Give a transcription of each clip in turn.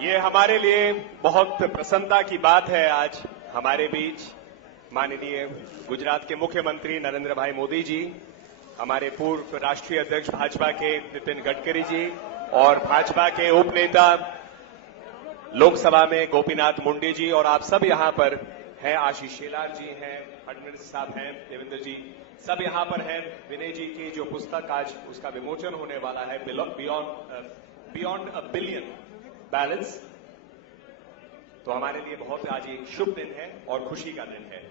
ये हमारे लिए बहुत प्रसन्नता की बात है आज हमारे बीच माननीय गुजरात के मुख्यमंत्री नरेंद्र भाई मोदी जी, हमारे पूर्व राष्ट्रीय अध्यक्ष भाजपा के नितिन गडकरी जी और भाजपा के उप नेता लोकसभा में गोपीनाथ मुंडे जी और आप सब यहां पर हैं। आशीष शेलार जी हैं, फडणवीस साहब हैं, देवेंद्र जी सब यहां पर हैं। विनय जी की जो पुस्तक आज उसका विमोचन होने वाला है, बियॉन्ड अ बिलियन बैलेंस, तो हमारे लिए बहुत आज एक शुभ दिन है और खुशी का दिन है।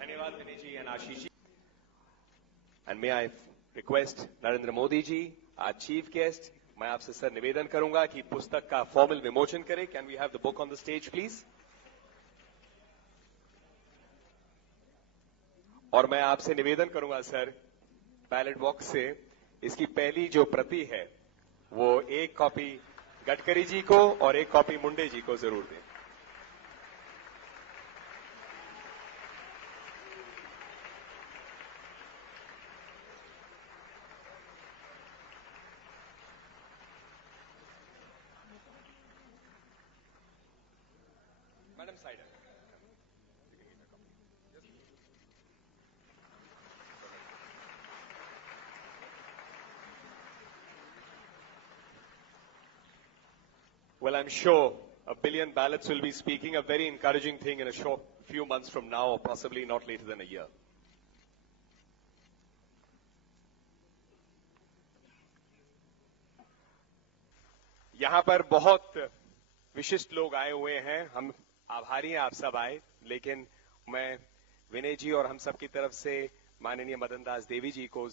धन्यवाद Vinay ji and Ashish ji. And may I request Narendra Modi ji, आज चीफ गेस्ट, मैं आपसे सर निवेदन करूंगा कि पुस्तक का फॉर्मल विमोचन करें। Can we have the book on the stage please. और मैं आपसे निवेदन करूंगा सर, बैलेट बॉक्स से इसकी पहली जो प्रति है वो एक कॉपी गडकरी जी को और एक कॉपी मुंडे जी को जरूर दें। Madam side Well, I'm sure a billion ballots will be speaking a very encouraging thing in a short few months from now, or possibly not later than a year. यहां पर बहुत विशिष्ट लोग आए हुए हैं, हम आभारी हैं आप सब आए, लेकिन मैं विनय जी और हम सब की तरफ से माननीय मदन दास देवी जी को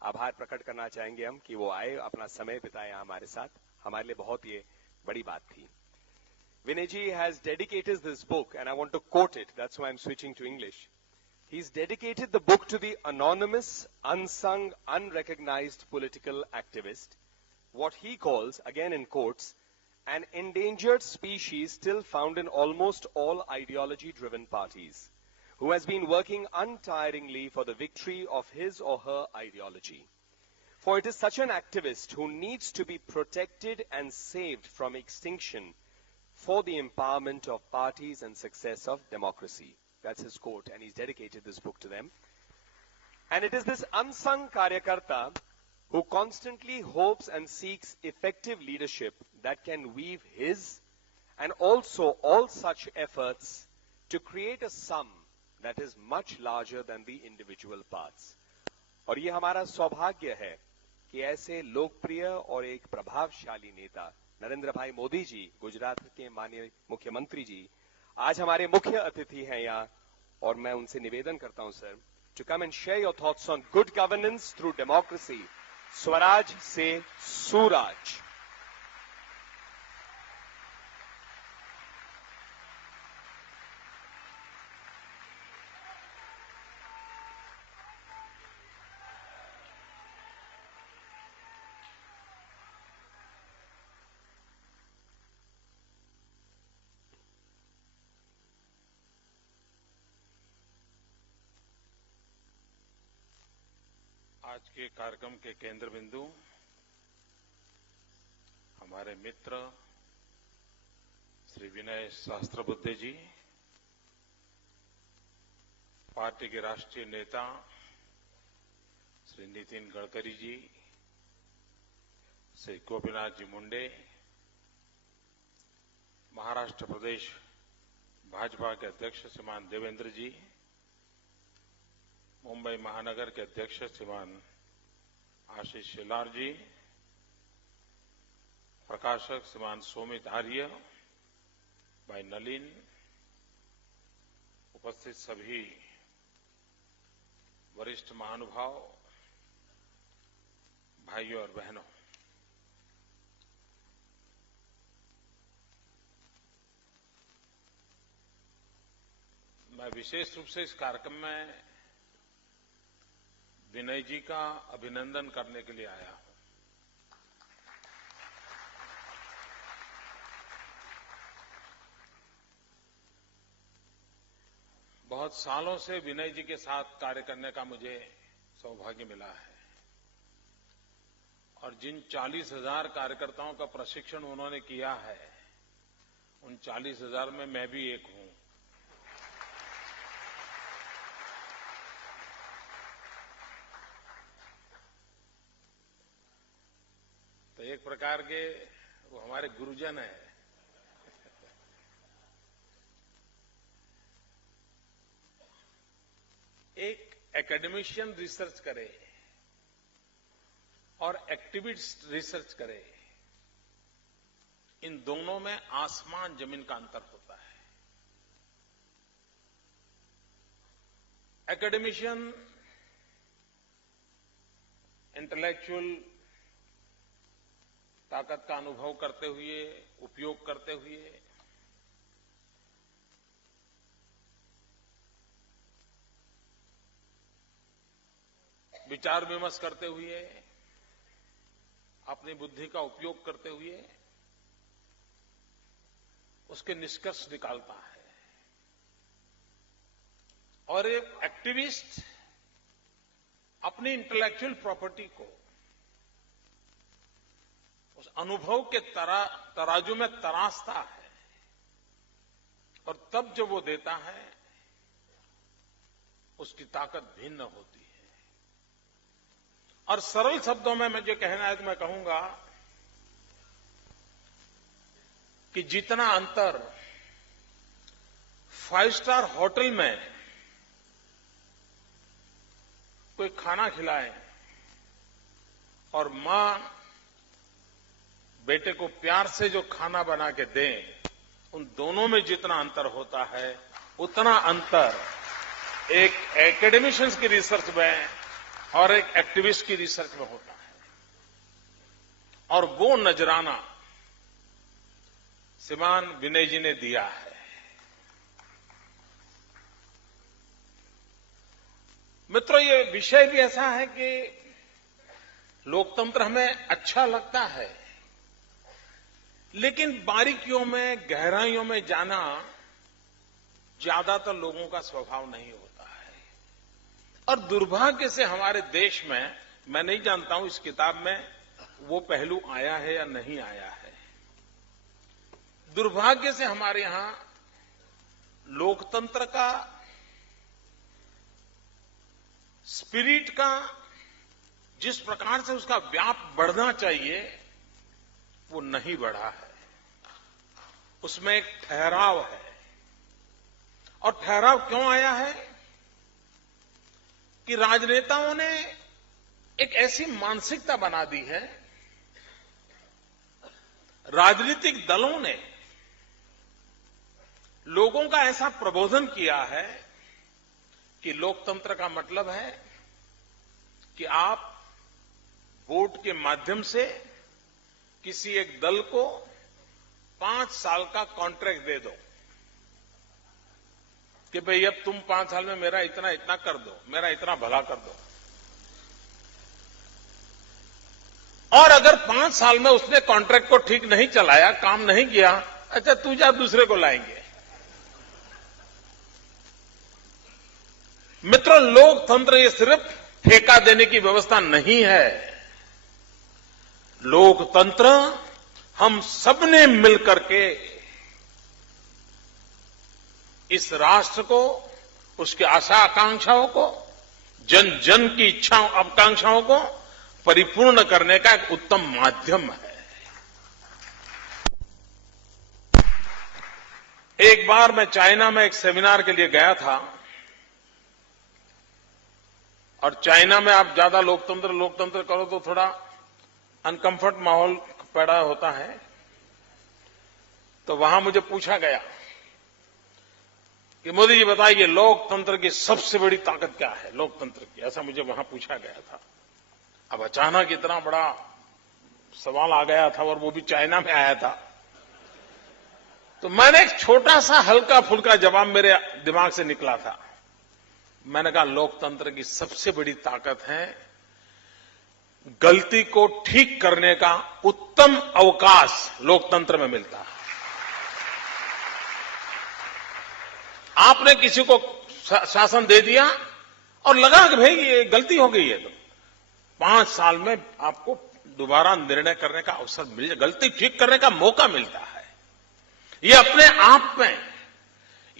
आभार प्रकट करना चाहेंगे हम कि वो आए, अपना समय बिताए हमारे साथ। हमारे लिए बहुत ये बड़ी बात थी। Vinay ji has dedicated this book, and I want to quote it, that's why I'm switching to English. He's dedicated the book to the anonymous, unsung, unrecognized political activist, what he calls, again in quotes, an endangered species still found in almost all ideology-driven parties, who has been working untiringly for the victory of his or her ideology. For it is such an activist who needs to be protected and saved from extinction for the empowerment of parties and success of democracy. That's his quote, and he's dedicated this book to them. And it is this unsung Karyakarta who constantly hopes and seeks effective leadership that can weave his and also all such efforts to create a sum that is much larger than the individual parts. और ये हमारा सौभाग्य है कि ऐसे लोकप्रिय और एक प्रभावशाली नेता नरेंद्र भाई मोदी जी, गुजरात के माननीय मुख्यमंत्री जी, आज हमारे मुख्य अतिथि हैं यहाँ, और मैं उनसे निवेदन करता हूं sir, to come and share your thoughts on good governance through democracy, Swaraj से सुराज। आज के कार्यक्रम के केंद्र बिंदु हमारे मित्र श्री विनय सहस्त्रबुद्धे जी, पार्टी के राष्ट्रीय नेता श्री नितिन गडकरी जी, श्री गोपीनाथ जी मुंडे, महाराष्ट्र प्रदेश भाजपा के अध्यक्ष श्रीमान देवेंद्र जी, मुंबई महानगर के अध्यक्ष श्रीमान आशीष शेलार जी, प्रकाशक श्रीमान सोमित आर्य, भाई नलिन, उपस्थित सभी वरिष्ठ महानुभाव, भाइयों और बहनों, मैं विशेष रूप से इस कार्यक्रम में विनय जी का अभिनंदन करने के लिए आया हूं। बहुत सालों से विनय जी के साथ कार्य करने का मुझे सौभाग्य मिला है और जिन 40,000 कार्यकर्ताओं का प्रशिक्षण उन्होंने किया है, उन 40,000 में मैं भी एक हूं। तो एक प्रकार के वो हमारे गुरुजन हैं। एक एकेडमिशियन रिसर्च करे और एक्टिविस्ट रिसर्च करे, इन दोनों में आसमान जमीन का अंतर होता है। एकेडमिशियन इंटेलेक्चुअल ताकत का अनुभव करते हुए, उपयोग करते हुए विचार विमर्श करते हुए, अपनी बुद्धि का उपयोग करते हुए उसके निष्कर्ष निकालता है। और एक एक्टिविस्ट अपनी इंटेलेक्चुअल प्रॉपर्टी को उस अनुभव के तराजू में तराशता है और तब जब वो देता है उसकी ताकत भिन्न होती है। और सरल शब्दों में मुझे कहना है तो मैं कहूंगा कि जितना अंतर 5 स्टार होटल में कोई खाना खिलाए और मां बेटे को प्यार से जो खाना बना के दें, उन दोनों में जितना अंतर होता है, उतना अंतर एक एकेडमिशियंस की रिसर्च में और एक एक्टिविस्ट की रिसर्च में होता है। और वो नजराना श्रीमान विनय जी ने दिया है। मित्रों, ये विषय भी ऐसा है कि लोकतंत्र हमें अच्छा लगता है, लेकिन बारीकियों में, गहराइयों में जाना ज्यादातर लोगों का स्वभाव नहीं होता है। और दुर्भाग्य से हमारे देश में, मैं नहीं जानता हूं इस किताब में वो पहलू आया है या नहीं आया है, दुर्भाग्य से हमारे यहां लोकतंत्र का स्पिरिट का जिस प्रकार से उसका व्याप बढ़ना चाहिए वो नहीं बढ़ा है। उसमें एक ठहराव है। और ठहराव क्यों आया है कि राजनेताओं ने एक ऐसी मानसिकता बना दी है, राजनीतिक दलों ने लोगों का ऐसा प्रबोधन किया है कि लोकतंत्र का मतलब है कि आप वोट के माध्यम से किसी एक दल को 5 साल का कॉन्ट्रैक्ट दे दो कि भाई अब तुम 5 साल में मेरा इतना इतना कर दो, मेरा इतना भला कर दो। और अगर 5 साल में उसने कॉन्ट्रैक्ट को ठीक नहीं चलाया, काम नहीं किया, अच्छा तू जा, दूसरे को लाएंगे। मित्रों, लोकतंत्र ये सिर्फ ठेका देने की व्यवस्था नहीं है। लोकतंत्र हम सबने मिलकर के इस राष्ट्र को, उसकी आशा आकांक्षाओं को, जन जन की इच्छाओं आकांक्षाओं को परिपूर्ण करने का एक उत्तम माध्यम है। एक बार मैं चाइना में एक सेमिनार के लिए गया था और चाइना में आप ज्यादा लोकतंत्र करो तो थोड़ा अनकंफर्ट माहौल पैदा होता है तो वहां मुझे पूछा गया कि मोदी जी बताइए लोकतंत्र की सबसे बड़ी ताकत क्या है, लोकतंत्र की, ऐसा मुझे वहां पूछा गया था। अब अचानक इतना बड़ा सवाल आ गया था और वो भी चाइना में आया था, तो मैंने एक छोटा सा हल्का फुल्का जवाब मेरे दिमाग से निकला था। मैंने कहा लोकतंत्र की सबसे बड़ी ताकत है गलती को ठीक करने का उत्तम अवकाश लोकतंत्र में मिलता है। आपने किसी को शासन दे दिया और लगा कि भाई ये गलती हो गई है, तो 5 साल में आपको दोबारा निर्णय करने का अवसर मिल जाए, गलती ठीक करने का मौका मिलता है। ये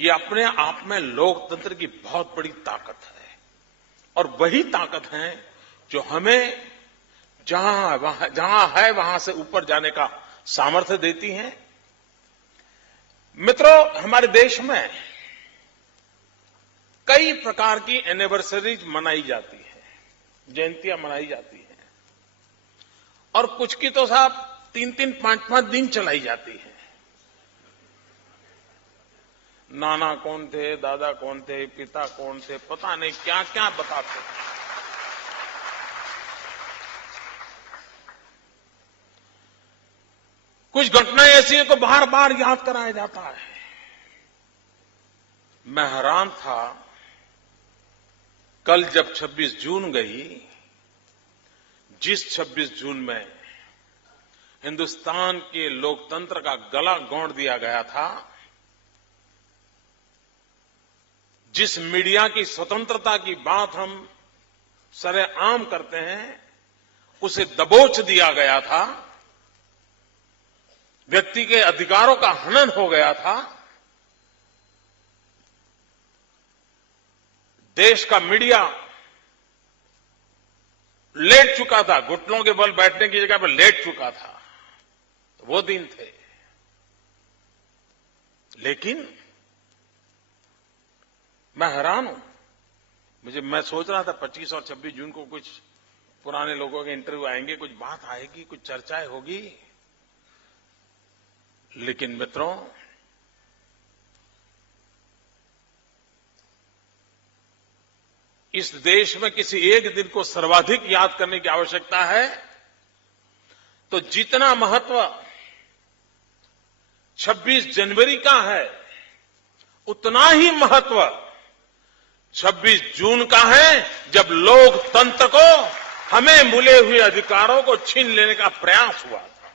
अपने आप में लोकतंत्र की बहुत बड़ी ताकत है और वही ताकत है जो हमें जहां है वहां से ऊपर जाने का सामर्थ्य देती है। मित्रों, हमारे देश में कई प्रकार की एनिवर्सरीज मनाई जाती है, जयंतियां मनाई जाती हैं और कुछ की तो साहब 3-3, 5-5 दिन चलाई जाती है। नाना कौन थे, दादा कौन थे, पिता कौन थे, पता नहीं क्या क्या बताते हैं। कुछ घटनाएं ऐसी हैं को बार बार याद कराया जाता है। मैं हैरान था कल जब 26 जून गई, जिस 26 जून में हिंदुस्तान के लोकतंत्र का गला घोंट दिया गया था, जिस मीडिया की स्वतंत्रता की बात हम सरेआम करते हैं उसे दबोच दिया गया था, व्यक्ति के अधिकारों का हनन हो गया था, देश का मीडिया लेट चुका था, घुटनों के बल बैठने की जगह पर लेट चुका था, तो वो दिन थे। लेकिन मैं हैरान हूं, मैं सोच रहा था 25 और 26 जून को कुछ पुराने लोगों के इंटरव्यू आएंगे, कुछ बात आएगी, कुछ चर्चाएं होगी। लेकिन मित्रों, इस देश में किसी एक दिन को सर्वाधिक याद करने की आवश्यकता है तो जितना महत्व 26 जनवरी का है उतना ही महत्व 26 जून का है, जब लोकतंत्र को, हमें मिले हुए अधिकारों को छीन लेने का प्रयास हुआ था।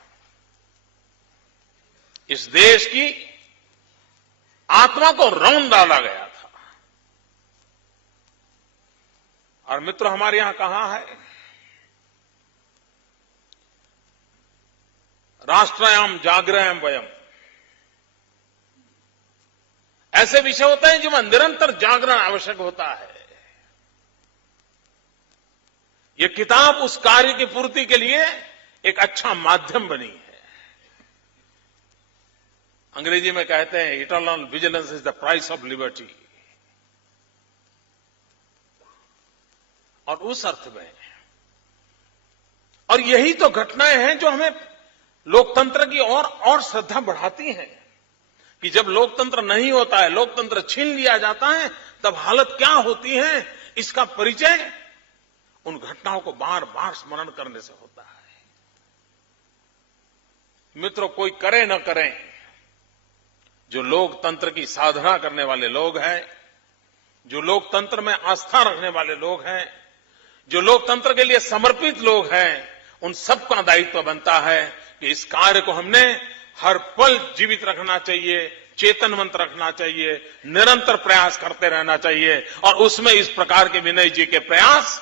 इस देश की आत्मा को रौंद डाला गया था। और मित्रों, हमारे यहां कहा है, राष्ट्रयाम जागृहम वयम, ऐसे विषय होते हैं जिनमें निरंतर जागरण आवश्यक होता है। यह किताब उस कार्य की पूर्ति के लिए एक अच्छा माध्यम बनी है। अंग्रेजी में कहते हैं eternal vigilance is the price of liberty. और उस अर्थ में, और यही तो घटनाएं हैं जो हमें लोकतंत्र की और श्रद्धा बढ़ाती हैं कि जब लोकतंत्र नहीं होता है, लोकतंत्र छीन लिया जाता है, तब हालत क्या होती है, इसका परिचय उन घटनाओं को बार बार स्मरण करने से होता है। मित्रों, कोई करे न करे, जो लोकतंत्र की साधना करने वाले लोग हैं, जो लोकतंत्र में आस्था रखने वाले लोग हैं, जो लोकतंत्र के लिए समर्पित लोग हैं, उन सबका दायित्व बनता है कि इस कार्य को हमने हर पल जीवित रखना चाहिए, चेतनवंत रखना चाहिए, निरंतर प्रयास करते रहना चाहिए। और उसमें इस प्रकार के विनय जी के प्रयास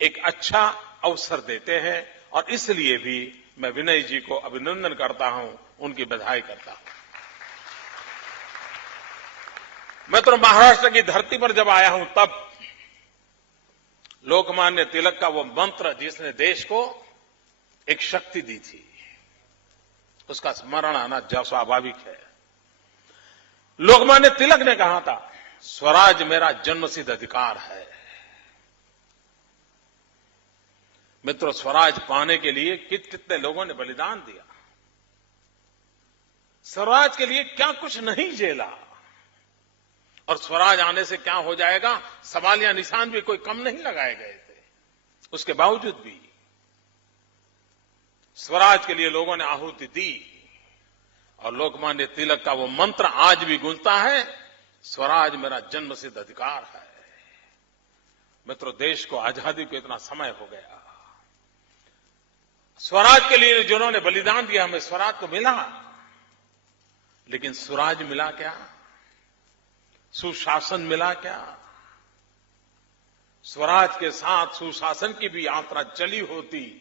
एक अच्छा अवसर देते हैं और इसलिए भी मैं विनय जी को अभिनंदन करता हूं, उनकी बधाई करता हूं। मैं तो महाराष्ट्र की धरती पर जब आया हूं तब लोकमान्य तिलक का वो मंत्र जिसने देश को एक शक्ति दी थी, उसका स्मरण आना स्वाभाविक है। लोकमान्य तिलक ने कहा था, स्वराज मेरा जन्मसिद्ध अधिकार है। मित्रों, स्वराज पाने के लिए कितने लोगों ने बलिदान दिया, स्वराज के लिए क्या कुछ नहीं झेला, और स्वराज आने से क्या हो जाएगा, सवाल या निशान भी कोई कम नहीं लगाए गए थे। उसके बावजूद भी स्वराज के लिए लोगों ने आहुति दी, और लोकमान्य तिलक का वो मंत्र आज भी गूंजता है, स्वराज मेरा जन्मसिद्ध अधिकार है। मित्रों, देश को आजादी को इतना समय हो गया, स्वराज के लिए जिन्होंने बलिदान दिया, हमें स्वराज तो मिला, लेकिन स्वराज मिला क्या, सुशासन मिला क्या? स्वराज के साथ सुशासन की भी यात्रा चली होती,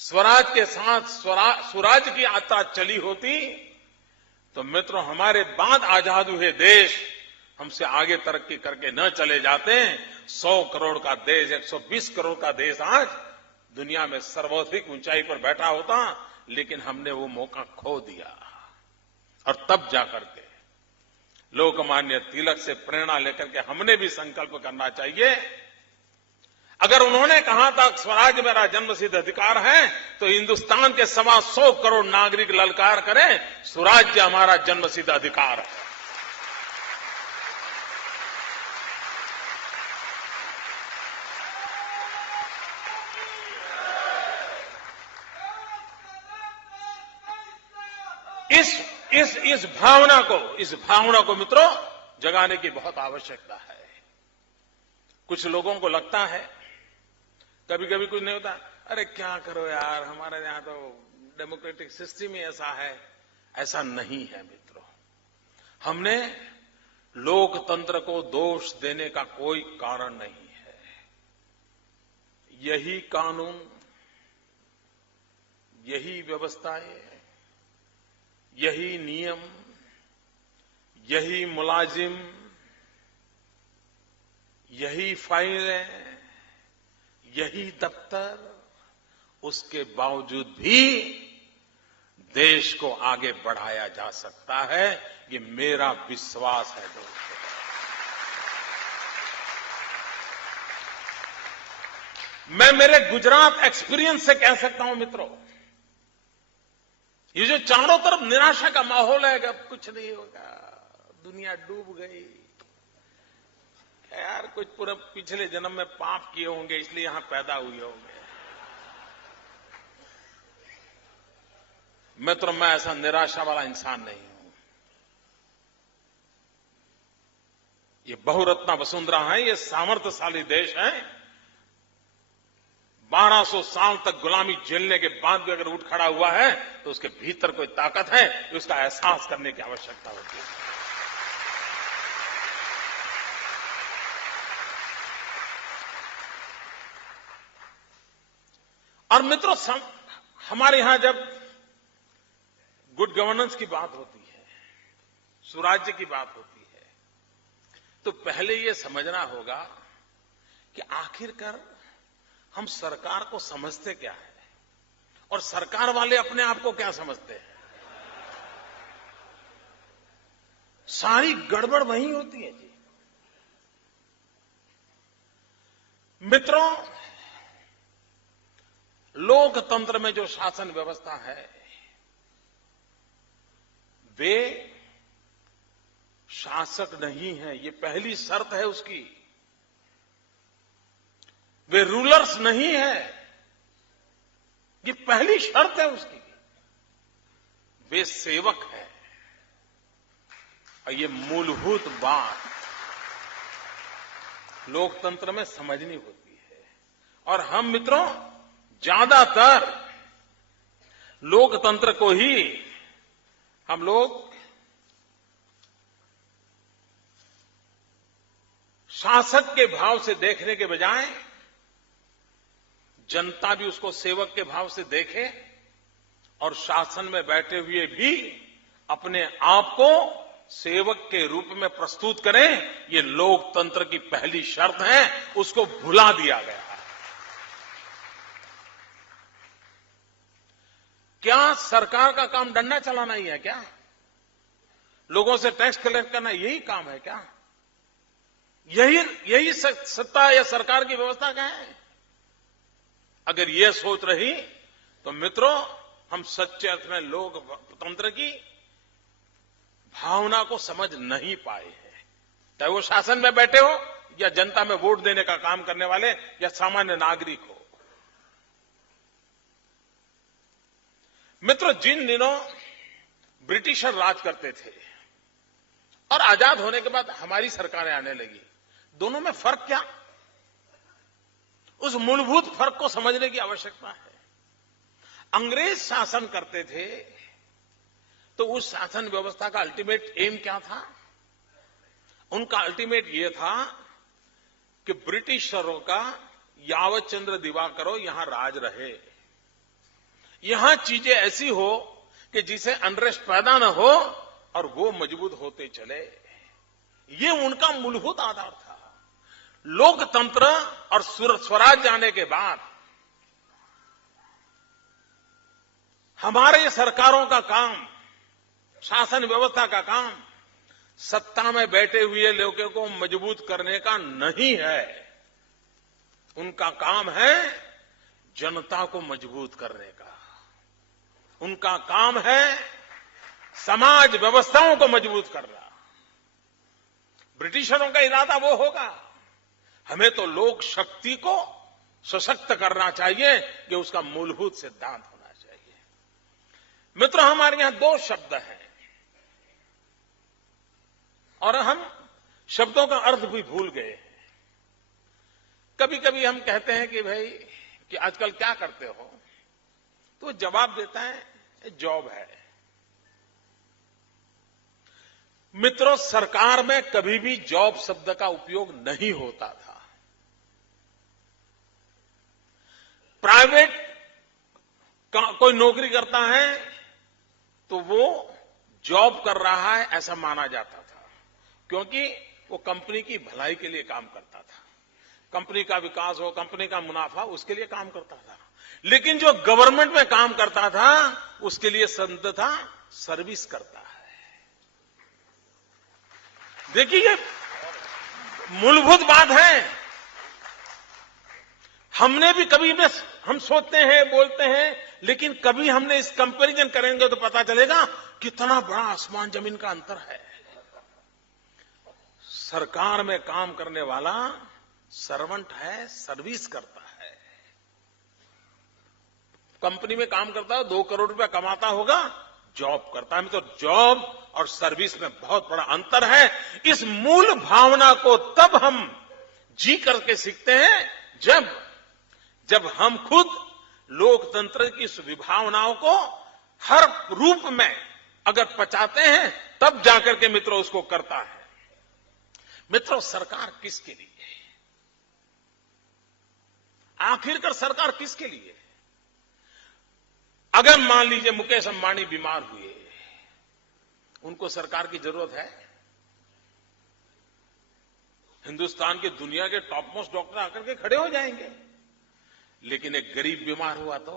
स्वराज के साथ स्वराज की यात्रा चली होती, तो मित्रों, हमारे बाद आजाद हुए देश हमसे आगे तरक्की करके न चले जाते। 100 करोड़ का देश, 120 करोड़ का देश आज दुनिया में सर्वाधिक ऊंचाई पर बैठा होता, लेकिन हमने वो मौका खो दिया। और तब जाकर के लोकमान्य तिलक से प्रेरणा लेकर के हमने भी संकल्प करना चाहिए। अगर उन्होंने कहा था स्वराज मेरा जन्मसिद्ध अधिकार है, तो हिंदुस्तान के 125 करोड़ नागरिक ललकार करें, स्वराज्य हमारा जन्मसिद्ध अधिकार है। इस भावना को मित्रों जगाने की बहुत आवश्यकता है। कुछ लोगों को लगता है, कभी कभी कुछ नहीं होता, अरे क्या करो यार, हमारे यहां तो डेमोक्रेटिक सिस्टम ही ऐसा है। ऐसा नहीं है मित्रों, हमने लोकतंत्र को दोष देने का कोई कारण नहीं है। यही कानून, यही व्यवस्थाएं, यही नियम, यही मुलाजिम, यही फाइलें, यही दफ्तर, उसके बावजूद भी देश को आगे बढ़ाया जा सकता है, ये मेरा विश्वास है दोस्तों। मैं मेरे गुजरात एक्सपीरियंस से कह सकता हूं मित्रों, ये जो चारों तरफ निराशा का माहौल है कि अब कुछ नहीं होगा, दुनिया डूब गई, यार कुछ पूरा पिछले जन्म में पाप किए होंगे इसलिए यहां पैदा हुए होंगे। मित्रों, मैं ऐसा निराशा वाला इंसान नहीं हूं। ये बहुरत्ना वसुंधरा है, ये सामर्थ्यशाली देश है। 1200 साल तक गुलामी झेलने के बाद भी अगर उठ खड़ा हुआ है, तो उसके भीतर कोई ताकत है, उसका एहसास करने की आवश्यकता होती है। और मित्रों, हमारे यहां जब गुड गवर्नेंस की बात होती है, सुराज्य की बात होती है, तो पहले यह समझना होगा कि आखिरकार हम सरकार को समझते क्या है, और सरकार वाले अपने आप को क्या समझते हैं। सारी गड़बड़ वहीं होती है जी। मित्रों, लोकतंत्र में जो शासन व्यवस्था है, वे शासक नहीं है, ये पहली शर्त है उसकी। वे रूलर्स नहीं है, ये पहली शर्त है उसकी। वे सेवक है, और ये मूलभूत बात लोकतंत्र में समझनी होती है। और हम मित्रों ज्यादातर लोकतंत्र को ही हम लोग शासक के भाव से देखने के बजाय जनता भी उसको सेवक के भाव से देखे, और शासन में बैठे हुए भी अपने आप को सेवक के रूप में प्रस्तुत करें, ये लोकतंत्र की पहली शर्त है, उसको भुला दिया गया है। क्या सरकार का काम डंडा चलाना ही है क्या? लोगों से टैक्स कलेक्ट करना यही काम है क्या? यही सत्ता या सरकार की व्यवस्था क्या है? अगर ये सोच रही तो मित्रों, हम सच्चे अर्थ में लोकतंत्र की भावना को समझ नहीं पाए हैं। चाहे वो शासन में बैठे हो या जनता में वोट देने का काम करने वाले या सामान्य नागरिक हो। मित्रों, जिन दिनों ब्रिटिशर राज करते थे और आजाद होने के बाद हमारी सरकारें आने लगी, दोनों में फर्क क्या? उस मूलभूत फर्क को समझने की आवश्यकता है। अंग्रेज शासन करते थे तो उस शासन व्यवस्था का अल्टीमेट एम क्या था? उनका अल्टीमेट ये था कि ब्रिटिशरों का यावत चंद्र दिवाकरो यहां राज रहे, यहां चीजें ऐसी हो कि जिसे अनरेस्ट पैदा न हो और वो मजबूत होते चले। ये उनका मूलभूत आधार था। लोकतंत्र और स्वराज आने के बाद हमारे सरकारों का काम, शासन व्यवस्था का काम सत्ता में बैठे हुए लोगों को मजबूत करने का नहीं है। उनका काम है जनता को मजबूत करने का। उनका काम है समाज व्यवस्थाओं को मजबूत करना। ब्रिटिशरों का इरादा वो होगा, हमें तो लोक शक्ति को सशक्त करना चाहिए, कि उसका मूलभूत सिद्धांत होना चाहिए। मित्रों, हमारे यहां दो शब्द हैं और हम शब्दों का अर्थ भी भूल गए हैं। कभी कभी हम कहते हैं कि भाई कि आजकल क्या करते हो, तो जवाब देता है जॉब है। मित्रों, सरकार में कभी भी जॉब शब्द का उपयोग नहीं होता था। प्राइवेट कोई नौकरी करता है तो वो जॉब कर रहा है ऐसा माना जाता था, क्योंकि वो कंपनी की भलाई के लिए काम करता था। कंपनी का विकास हो, कंपनी का मुनाफा, उसके लिए काम करता था। लेकिन जो गवर्नमेंट में काम करता था उसके लिए शब्द था सर्विस करता है। देखिए, ये मूलभूत बात है। हमने भी कभी में हम सोचते हैं, बोलते हैं, लेकिन कभी हमने इस कंपैरिजन करेंगे तो पता चलेगा कितना बड़ा आसमान जमीन का अंतर है। सरकार में काम करने वाला सर्वेंट है, सर्विस करता है। कंपनी में काम करता है, 2 करोड़ रुपया कमाता होगा, जॉब करता है। तो जॉब और सर्विस में बहुत बड़ा अंतर है। इस मूल भावना को तब हम जी करके सीखते हैं जब हम खुद लोकतंत्र की इस विभावनाओं को हर रूप में अगर पचाते हैं, तब जाकर के मित्रों उसको करता है। मित्रों, सरकार किसके लिए है? आखिरकार सरकार किसके लिए? अगर मान लीजिए मुकेश अंबानी बीमार हुए, उनको सरकार की जरूरत है? हिंदुस्तान के दुनिया के टॉप मोस्ट डॉक्टर आकर के खड़े हो जाएंगे। लेकिन एक गरीब बीमार हुआ तो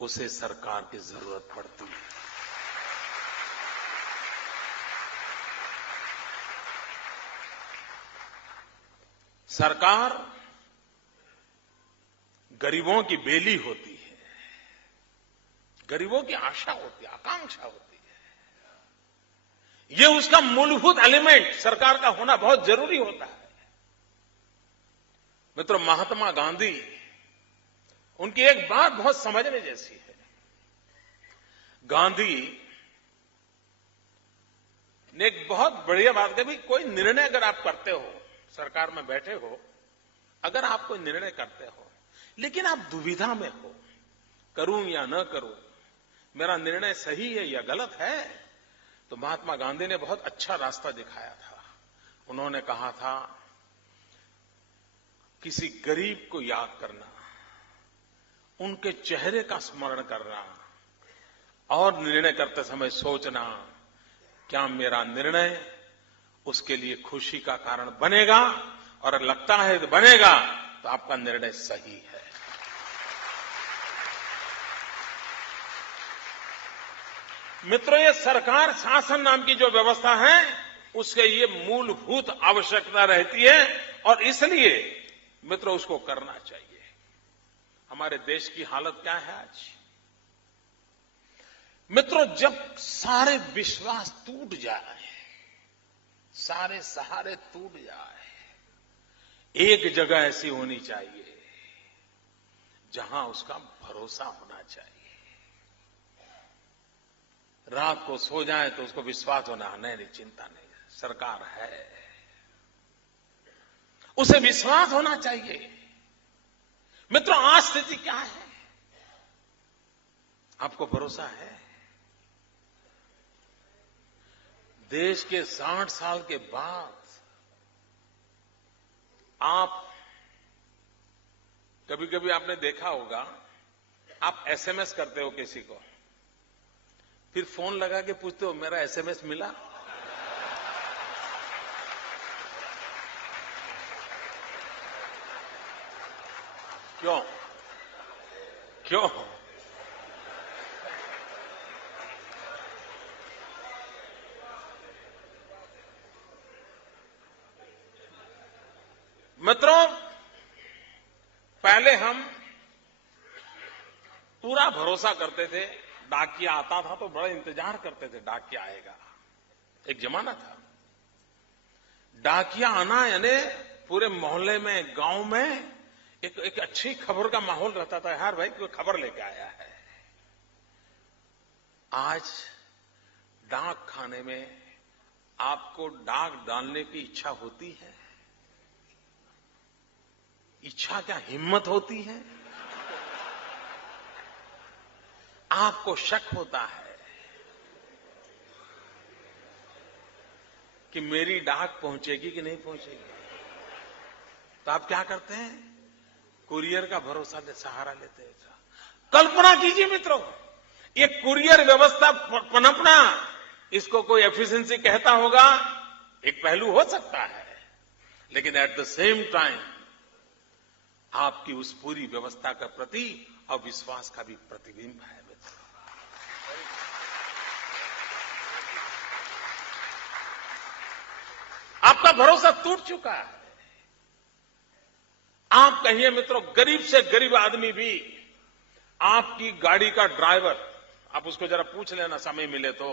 उसे सरकार की जरूरत पड़ती है। सरकार गरीबों की बेली होती है, गरीबों की आशा होती है, आकांक्षा होती है। यह उसका मूलभूत एलिमेंट सरकार का होना बहुत जरूरी होता है। मित्रों, महात्मा गांधी, उनकी एक बात बहुत समझने जैसी है। गांधी ने एक बहुत बढ़िया बात कही, कोई निर्णय अगर आप करते हो, सरकार में बैठे हो, अगर आप कोई निर्णय करते हो लेकिन आप दुविधा में हो, करूं या न करूं, मेरा निर्णय सही है या गलत है, तो महात्मा गांधी ने बहुत अच्छा रास्ता दिखाया था। उन्होंने कहा था, किसी गरीब को याद करना, उनके चेहरे का स्मरण करना और निर्णय करते समय सोचना, क्या मेरा निर्णय उसके लिए खुशी का कारण बनेगा, और लगता है तो बनेगा तो आपका निर्णय सही है। मित्रों, ये सरकार शासन नाम की जो व्यवस्था है, उसके ये मूलभूत आवश्यकता रहती है और इसलिए मित्रों उसको करना चाहिए। हमारे देश की हालत क्या है आज? मित्रों, जब सारे विश्वास टूट जाए, सारे सहारे टूट जाए, एक जगह ऐसी होनी चाहिए जहां उसका भरोसा होना चाहिए। रात को सो जाए तो उसको विश्वास होना, नहीं चिंता नहीं, सरकार है, उसे विश्वास होना चाहिए। मित्रों, आज स्थिति क्या है? आपको भरोसा है? देश के 60 साल के बाद आप, कभी कभी आपने देखा होगा, आप एसएमएस करते हो किसी को, फिर फोन लगा के पूछते हो मेरा एसएमएस मिला? क्यों? क्यों? मित्रों, पहले हम पूरा भरोसा करते थे, डाकिया आता था तो बड़ा इंतजार करते थे, डाकिया आएगा। एक जमाना था, डाकिया आना यानी पूरे मोहल्ले में, गांव में एक अच्छी खबर का माहौल रहता था, यार भाई कोई खबर लेके आया है। आज डाक खाने में आपको डाक डालने की इच्छा होती है? इच्छा क्या, हिम्मत होती है? आपको शक होता है कि मेरी डाक पहुंचेगी कि नहीं पहुंचेगी, तो आप क्या करते हैं? कुरियर का भरोसा ले, सहारा लेते हैं। कल्पना कीजिए मित्रों, ये कुरियर व्यवस्था पनपना, इसको कोई एफिशिएंसी कहता होगा, एक पहलू हो सकता है, लेकिन एट द सेम टाइम आपकी उस पूरी व्यवस्था के प्रति अविश्वास का भी प्रतिबिंब है मित्रों। आपका भरोसा टूट चुका है। आप कहिए मित्रों, गरीब से गरीब आदमी भी, आपकी गाड़ी का ड्राइवर, आप उसको जरा पूछ लेना समय मिले तो,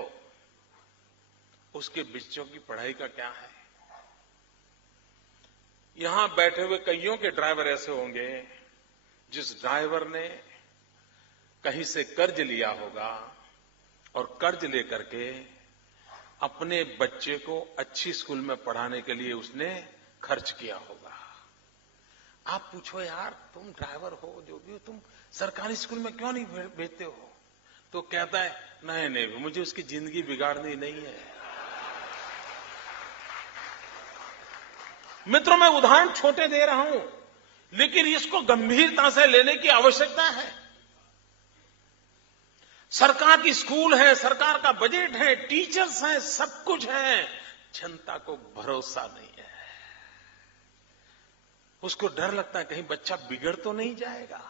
उसके बच्चों की पढ़ाई का क्या है? यहां बैठे हुए कईयों के ड्राइवर ऐसे होंगे जिस ड्राइवर ने कहीं से कर्ज लिया होगा और कर्ज लेकर के अपने बच्चे को अच्छी स्कूल में पढ़ाने के लिए उसने खर्च किया होगा। आप पूछो, यार तुम ड्राइवर हो, जो भी हो, तुम सरकारी स्कूल में क्यों नहीं भेजते हो? तो कहता है, नहीं मुझे उसकी जिंदगी बिगाड़नी नहीं है। मित्रों, मैं उदाहरण छोटे दे रहा हूं, लेकिन इसको गंभीरता से लेने की आवश्यकता है। सरकार की स्कूल है, सरकार का बजट है, टीचर्स हैं, सब कुछ है, जनता को भरोसा नहीं है। उसको डर लगता है कहीं बच्चा बिगड़ तो नहीं जाएगा।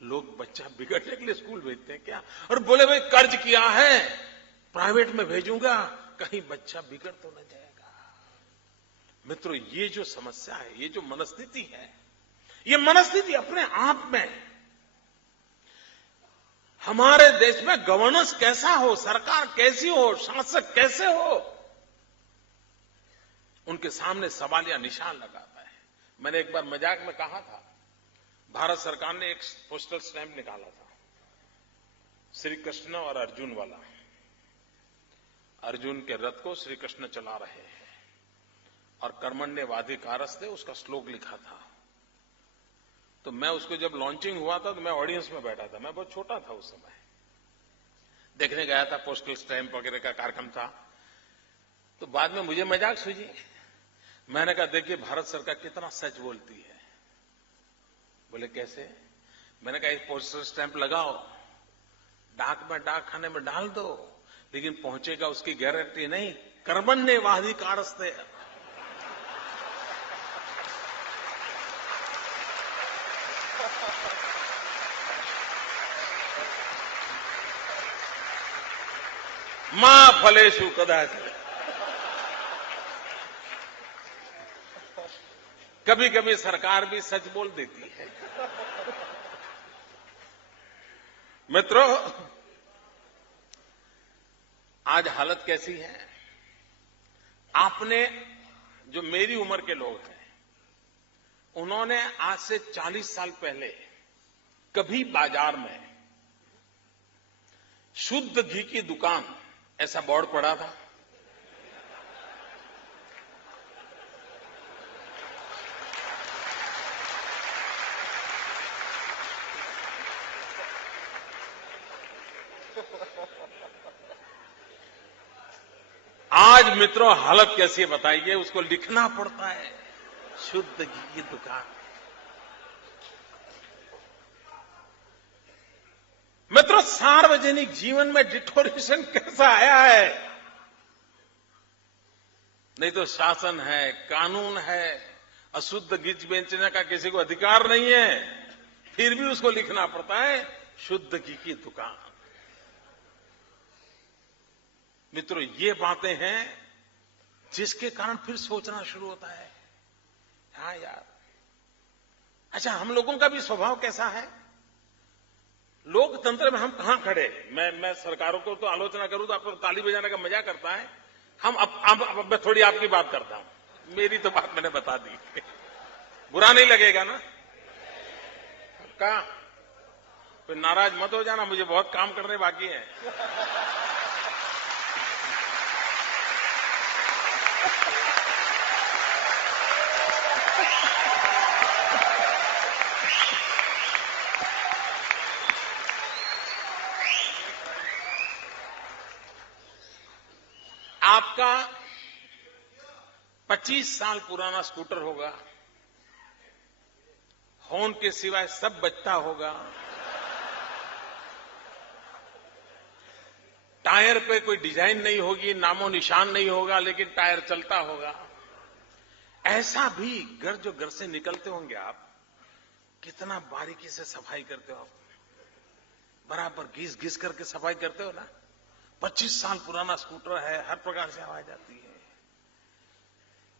लोग बच्चा बिगड़ने के लिए स्कूल भेजते हैं क्या? और बोले भाई कर्ज किया है, प्राइवेट में भेजूंगा, कहीं बच्चा बिगड़ तो न जाएगा। मित्रों, ये जो समस्या है, ये जो मनस्थिति है, ये मनस्थिति अपने आप में हमारे देश में गवर्नेंस कैसा हो, सरकार कैसी हो, शासक कैसे हो, उनके सामने सवालिया निशान लगाता है। मैंने एक बार मजाक में कहा था, भारत सरकार ने एक पोस्टल स्टैंप निकाला था, श्री कृष्ण और अर्जुन वाला। अर्जुन के रथ को श्री कृष्ण चला रहे हैं और कर्मण्येवाधिकारस्ते उसका श्लोक लिखा था। तो मैं उसको जब लॉन्चिंग हुआ था तो मैं ऑडियंस में बैठा था, मैं बहुत छोटा था उस समय, देखने गया था, पोस्टल स्टैंप वगैरह का कार्यक्रम था। तो बाद में मुझे मजाक सूझी, मैंने कहा देखिए भारत सरकार कितना सच बोलती है। बोले कैसे? मैंने कहा एक पोस्टल स्टैंप लगाओ, डाक में, डाक खाने में डाल दो, लेकिन पहुंचेगा उसकी गारंटी नहीं। कर्मण्येवाधिकारस्ते, मां फलेषु कदाचित्। कभी कभी सरकार भी सच बोल देती है। मित्रों, आज हालत कैसी है? आपने जो मेरी उम्र के लोग हैं, उन्होंने आज से 40 साल पहले कभी बाजार में शुद्ध घी की दुकान ऐसा बोर्ड पड़ा था? आज मित्रों हालत कैसी है बताइए? उसको लिखना पड़ता है, शुद्ध घी की दुकान। मित्रों, सार्वजनिक जीवन में डिटोरेशन कैसा आया है? नहीं तो शासन है, कानून है, अशुद्ध घी बेचने का किसी को अधिकार नहीं है, फिर भी उसको लिखना पड़ता है शुद्ध घी की दुकान। मित्रों, ये बातें हैं जिसके कारण फिर सोचना शुरू होता है, हाँ यार, अच्छा हम लोगों का भी स्वभाव कैसा है? लोकतंत्र में हम कहां खड़े? मैं सरकारों को तो आलोचना करूं तो आपको ताली बजाने का मजा करता है। अब मैं थोड़ी आपकी बात करता हूं। मेरी तो बात मैंने बता दी, बुरा नहीं लगेगा ना? कहा फिर नाराज मत हो जाना, मुझे बहुत काम करने बाकी है। आपका 25 साल पुराना स्कूटर होगा, हॉर्न के सिवाय सब बजता होगा, टायर पे कोई डिजाइन नहीं होगी, नामो निशान नहीं होगा, लेकिन टायर चलता होगा। ऐसा भी घर से निकलते होंगे आप, कितना बारीकी से सफाई करते हो आप, बराबर घिस घिस करके सफाई करते हो ना। 25 साल पुराना स्कूटर है, हर प्रकार से आवाज आती है।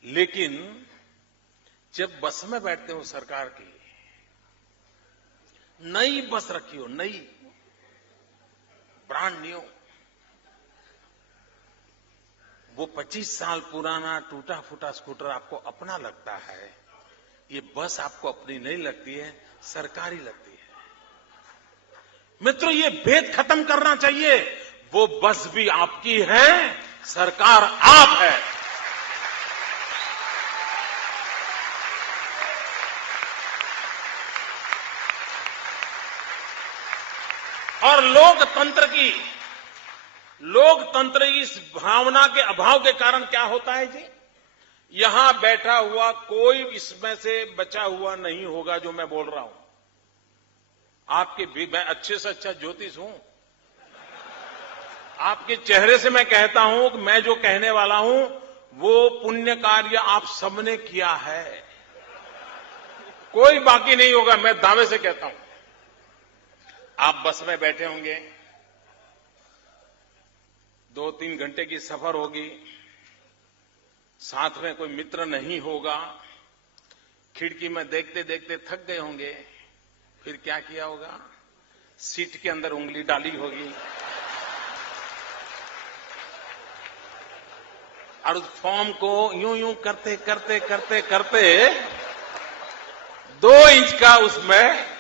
लेकिन जब बस में बैठते हो सरकार की, नई बस रखी हो, नई ब्रांड न्यू, वो 25 साल पुराना टूटा फूटा स्कूटर आपको अपना लगता है, ये बस आपको अपनी नहीं लगती है, सरकारी लगती है। मित्रों, ये भेद खत्म करना चाहिए। वो बस भी आपकी है, सरकार आप है। और लोकतंत्र की इस भावना के अभाव के कारण क्या होता है जी? यहां बैठा हुआ कोई इसमें से बचा हुआ नहीं होगा जो मैं बोल रहा हूं। आपके भी, मैं अच्छे से अच्छा ज्योतिष हूं, आपके चेहरे से मैं कहता हूं कि मैं जो कहने वाला हूं वो पुण्य कार्य आप सबने किया है, कोई बाकी नहीं होगा, मैं दावे से कहता हूं। आप बस में बैठे होंगे, 2-3 घंटे की सफर होगी, साथ में कोई मित्र नहीं होगा, खिड़की में देखते देखते थक गए होंगे, फिर क्या किया होगा? सीट के अंदर उंगली डाली होगी और उस फॉर्म को यूं यूं करते करते करते करते 2 इंच का उसमें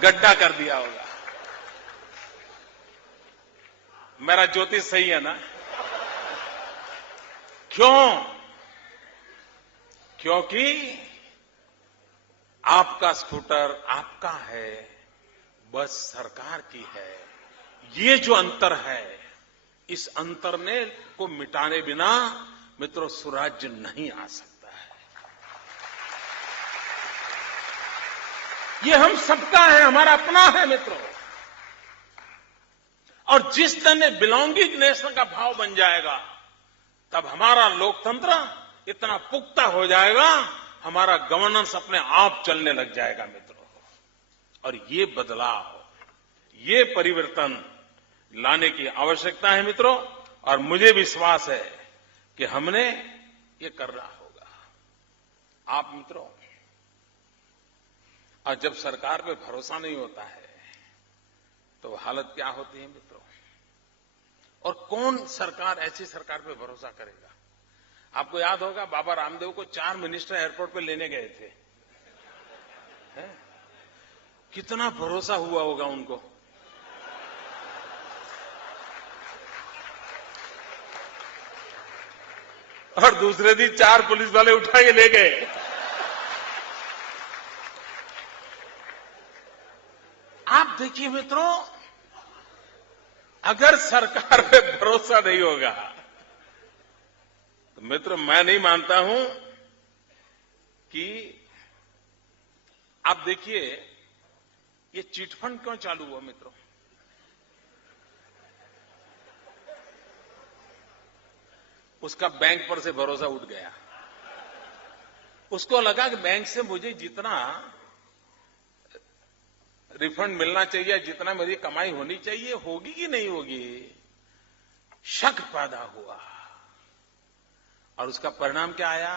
गड्ढा कर दिया होगा। मेरा ज्योतिष सही है ना? क्यों? क्योंकि आपका स्कूटर आपका है, बस सरकार की है। ये जो अंतर है, इस अंतर ने को मिटाने बिना मित्रों सुराज्य नहीं आ सकता है। ये हम सबका है, हमारा अपना है मित्रों। और जिस तरह बिलोंगिंगनेस का भाव बन जाएगा, तब हमारा लोकतंत्र इतना पुख्ता हो जाएगा, हमारा गवर्नेंस अपने आप चलने लग जाएगा मित्रों। और ये बदलाव, ये परिवर्तन लाने की आवश्यकता है मित्रों, और मुझे विश्वास है कि हमने ये करना होगा। आप मित्रों, और जब सरकार पे भरोसा नहीं होता है तो हालत क्या होती है मित्रों? और कौन सरकार, ऐसी सरकार पे भरोसा करेगा? आपको याद होगा बाबा रामदेव को 4 मिनिस्टर एयरपोर्ट पे लेने गए थे, है? कितना भरोसा हुआ होगा उनको। और दूसरे दिन 4 पुलिस वाले उठा के ले गए। आप देखिए मित्रों, अगर सरकार पे भरोसा नहीं होगा तो मित्रों मैं नहीं मानता हूं कि आप देखिए ये चिटफंड क्यों चालू हुआ मित्रों? उसका बैंक पर से भरोसा उठ गया। उसको लगा कि बैंक से मुझे जितना रिफंड मिलना चाहिए, जितना मेरी कमाई होनी चाहिए, होगी कि नहीं होगी, शक पैदा हुआ। और उसका परिणाम क्या आया?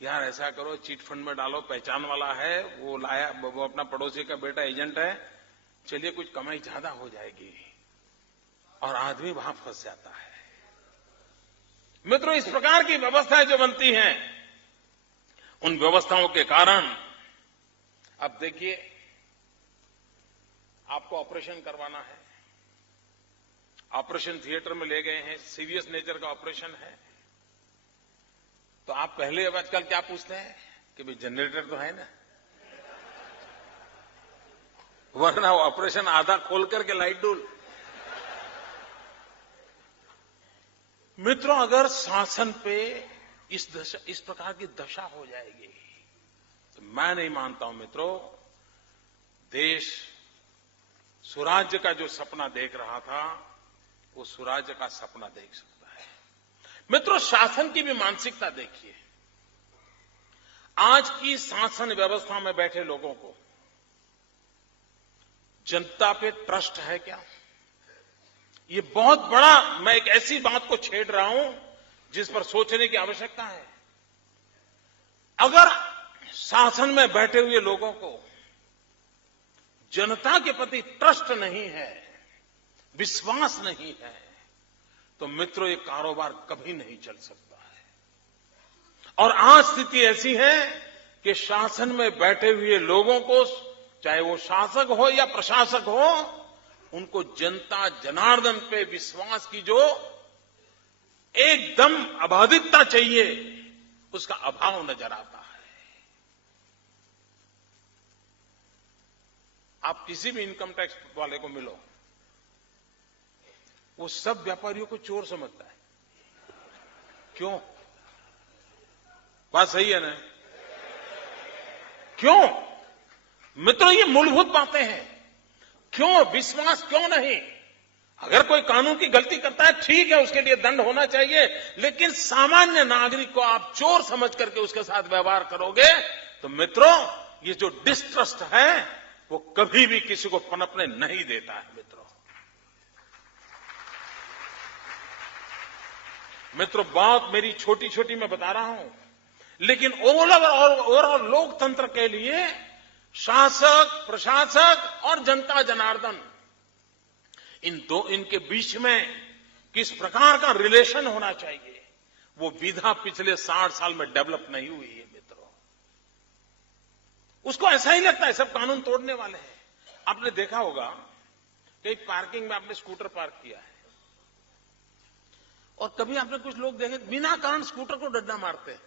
यार ऐसा करो, चिट फंड में डालो, पहचान वाला है, वो लाया, वो अपना पड़ोसी का बेटा एजेंट है, चलिए कुछ कमाई ज्यादा हो जाएगी, और आदमी वहां फंस जाता है। मित्रों, इस प्रकार की व्यवस्थाएं जो बनती हैं, उन व्यवस्थाओं के कारण अब देखिए आपको ऑपरेशन करवाना है, ऑपरेशन थिएटर में ले गए हैं, सीरियस नेचर का ऑपरेशन है, तो आप पहले अब आजकल क्या पूछते हैं कि भाई जनरेटर तो है ना, वरना ऑपरेशन आधा खोल करके लाइट डूल। मित्रों, अगर शासन पे इस प्रकार की दशा हो जाएगी तो मैं नहीं मानता हूं मित्रों देश सुराज्य का जो सपना देख रहा था वो सुराज्य का सपना देख सकता है। मित्रों, शासन की भी मानसिकता देखिए। आज की शासन व्यवस्था में बैठे लोगों को जनता पे ट्रस्ट है क्या? ये बहुत बड़ा, मैं एक ऐसी बात को छेड़ रहा हूं जिस पर सोचने की आवश्यकता है। अगर शासन में बैठे हुए लोगों को जनता के प्रति ट्रस्ट नहीं है, विश्वास नहीं है, तो मित्रों ये कारोबार कभी नहीं चल सकता है। और आज स्थिति ऐसी है कि शासन में बैठे हुए लोगों को, चाहे वो शासक हो या प्रशासक हो, उनको जनता जनार्दन पे विश्वास की जो एकदम अबाधितता चाहिए, उसका अभाव नजर आता है। आप किसी भी इनकम टैक्स वाले को मिलो, वो सब व्यापारियों को चोर समझता है। क्यों? बात सही है ना? क्यों? मित्रों, ये मूलभूत बातें हैं। क्यों विश्वास क्यों नहीं? अगर कोई कानून की गलती करता है ठीक है, उसके लिए दंड होना चाहिए, लेकिन सामान्य नागरिक को आप चोर समझ करके उसके साथ व्यवहार करोगे तो मित्रों ये जो डिस्ट्रस्ट है वो कभी भी किसी को पनपने नहीं देता है। मित्रों बात मेरी छोटी छोटी मैं बता रहा हूं, लेकिन ओवरऑल लोकतंत्र के लिए शासक, प्रशासक और जनता जनार्दन, इनके बीच में किस प्रकार का रिलेशन होना चाहिए, वो विधा पिछले 60 साल में डेवलप नहीं हुई है मित्रों। उसको ऐसा ही लगता है सब कानून तोड़ने वाले हैं। आपने देखा होगा कई पार्किंग में आपने स्कूटर पार्क किया है, और कभी आपने कुछ लोग देखे बिना कारण स्कूटर को डंडा मारते हैं,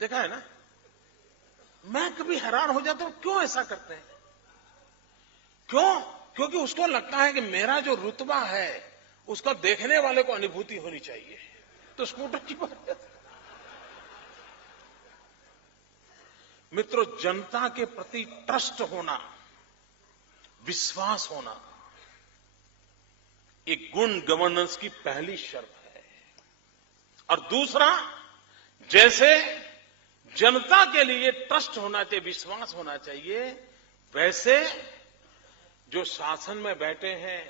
देखा है ना? मैं कभी हैरान हो जाता हूं क्यों ऐसा करते हैं? क्यों? क्योंकि उसको लगता है कि मेरा जो रुतबा है उसको देखने वाले को अनुभूति होनी चाहिए, तो स्कूटर की बात। मित्रों, जनता के प्रति ट्रस्ट होना, विश्वास होना, एक गुड गवर्नेंस की पहली शर्त है। और दूसरा, जैसे जनता के लिए ट्रस्ट होना चाहिए, विश्वास होना चाहिए, वैसे जो शासन में बैठे हैं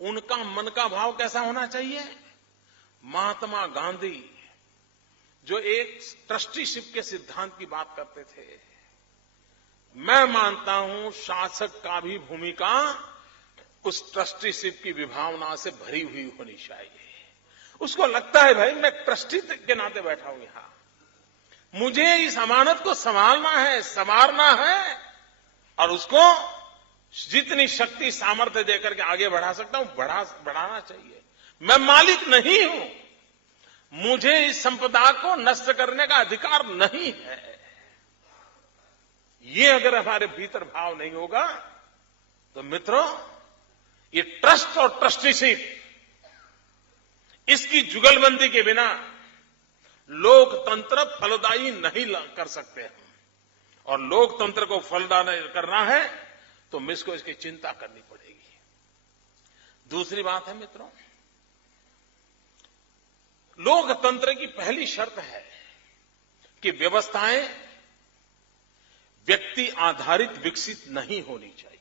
उनका मन का भाव कैसा होना चाहिए? महात्मा गांधी जो एक ट्रस्टीशिप के सिद्धांत की बात करते थे। मैं मानता हूं शासक का भी भूमिका उस ट्रस्टीशिप की विभावना से भरी हुई होनी चाहिए। उसको लगता है भाई मैं ट्रस्टी के नाते बैठा हूं यहां, मुझे इस अमानत को संभालना है, संवारना है और उसको जितनी शक्ति सामर्थ्य देकर के आगे बढ़ा सकता हूं बढ़ाना चाहिए। मैं मालिक नहीं हूं, मुझे इस संपदा को नष्ट करने का अधिकार नहीं है। ये अगर हमारे भीतर भाव नहीं होगा तो मित्रों, ये ट्रस्ट और ट्रस्टीशिप, इसकी जुगलबंदी के बिना लोकतंत्र फलदायी नहीं कर सकते हम। और लोकतंत्र को फलदायी करना है तो मुझको इसकी चिंता करनी पड़ेगी। दूसरी बात है मित्रों, लोकतंत्र की पहली शर्त है कि व्यवस्थाएं व्यक्ति आधारित विकसित नहीं होनी चाहिए।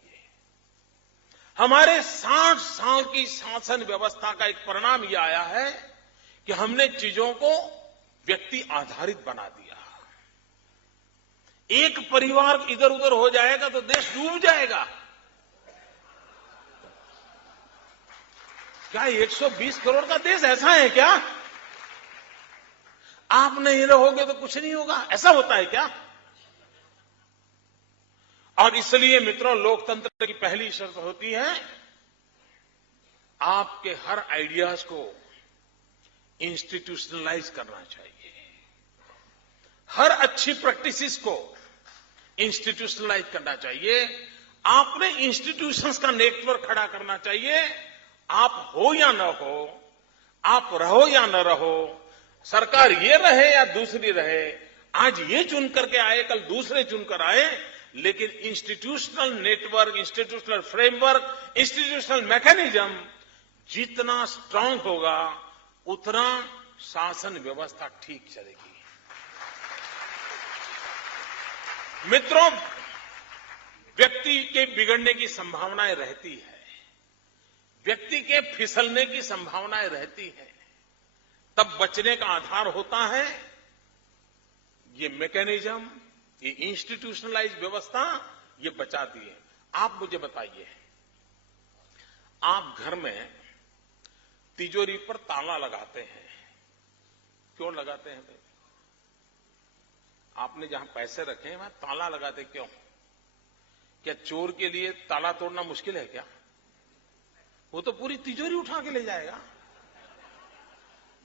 हमारे 60 साल की शासन व्यवस्था का एक परिणाम यह आया है कि हमने चीजों को व्यक्ति आधारित बना दिया। एक परिवार इधर उधर हो जाएगा तो देश डूब जाएगा। क्या 120 करोड़ का देश ऐसा है क्या? आप नहीं रहोगे तो कुछ नहीं होगा, ऐसा होता है क्या? और इसलिए मित्रों, लोकतंत्र की पहली शर्त होती है आपके हर आइडियाज को इंस्टीट्यूशनलाइज करना चाहिए। हर अच्छी प्रैक्टिसेस को इंस्टीट्यूशनलाइज करना चाहिए। आपने इंस्टीट्यूशंस का नेटवर्क खड़ा करना चाहिए। आप हो या न हो, आप रहो या न रहो, सरकार ये रहे या दूसरी रहे, आज ये चुन करके आए कल दूसरे चुनकर आए, लेकिन institutional network, institutional framework, institutional mechanism जितना स्ट्रांग होगा उतना शासन व्यवस्था ठीक चलेगी। मित्रों, व्यक्ति के बिगड़ने की संभावनाएं रहती है, व्यक्ति के फिसलने की संभावनाएं रहती है, तब बचने का आधार होता है ये मैकेनिज्म, ये इंस्टीट्यूशनलाइज व्यवस्था, ये बचाती है। आप मुझे बताइए, आप घर में तिजोरी पर ताला लगाते हैं, क्यों लगाते हैं भाई? आपने जहां पैसे रखे हैं वहां ताला लगाते क्यों? क्या चोर के लिए ताला तोड़ना मुश्किल है क्या? वो तो पूरी तिजोरी उठा के ले जाएगा।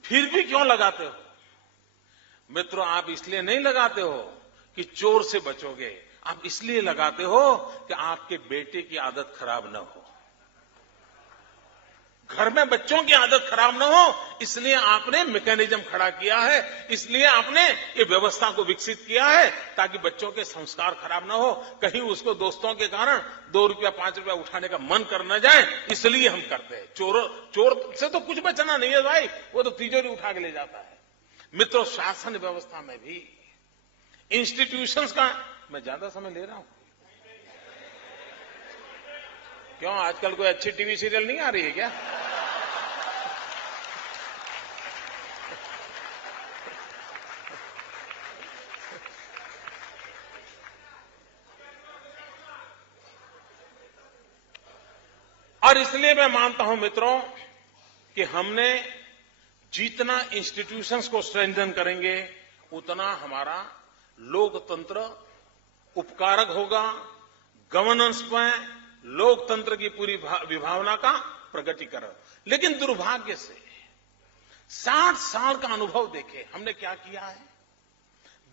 फिर भी क्यों लगाते हो? मित्रों, आप इसलिए नहीं लगाते हो कि चोर से बचोगे, आप इसलिए लगाते हो कि आपके बेटे की आदत खराब न हो, घर में बच्चों की आदत खराब न हो, इसलिए आपने मैकेनिज्म खड़ा किया है, इसलिए आपने ये व्यवस्था को विकसित किया है ताकि बच्चों के संस्कार खराब न हो, कहीं उसको दोस्तों के कारण 2 रुपया 5 रुपया उठाने का मन कर न जाए, इसलिए हम करते हैं। चोर से तो कुछ बचना नहीं है भाई, वो तो तिजोरी उठा के ले जाता है। मित्रों, शासन व्यवस्था में भी इंस्टीट्यूशंस का, मैं ज्यादा समय ले रहा हूं क्यों? आजकल कोई अच्छी टीवी सीरियल नहीं आ रही है क्या? और इसलिए मैं मानता हूं मित्रों कि हमने जितना इंस्टीट्यूशंस को स्ट्रेंथन करेंगे उतना हमारा लोकतंत्र उपकारक होगा। गवर्नेंस में लोकतंत्र की पूरी विभावना का प्रगटीकरण। लेकिन दुर्भाग्य से 60 साल का अनुभव देखे हमने क्या किया है।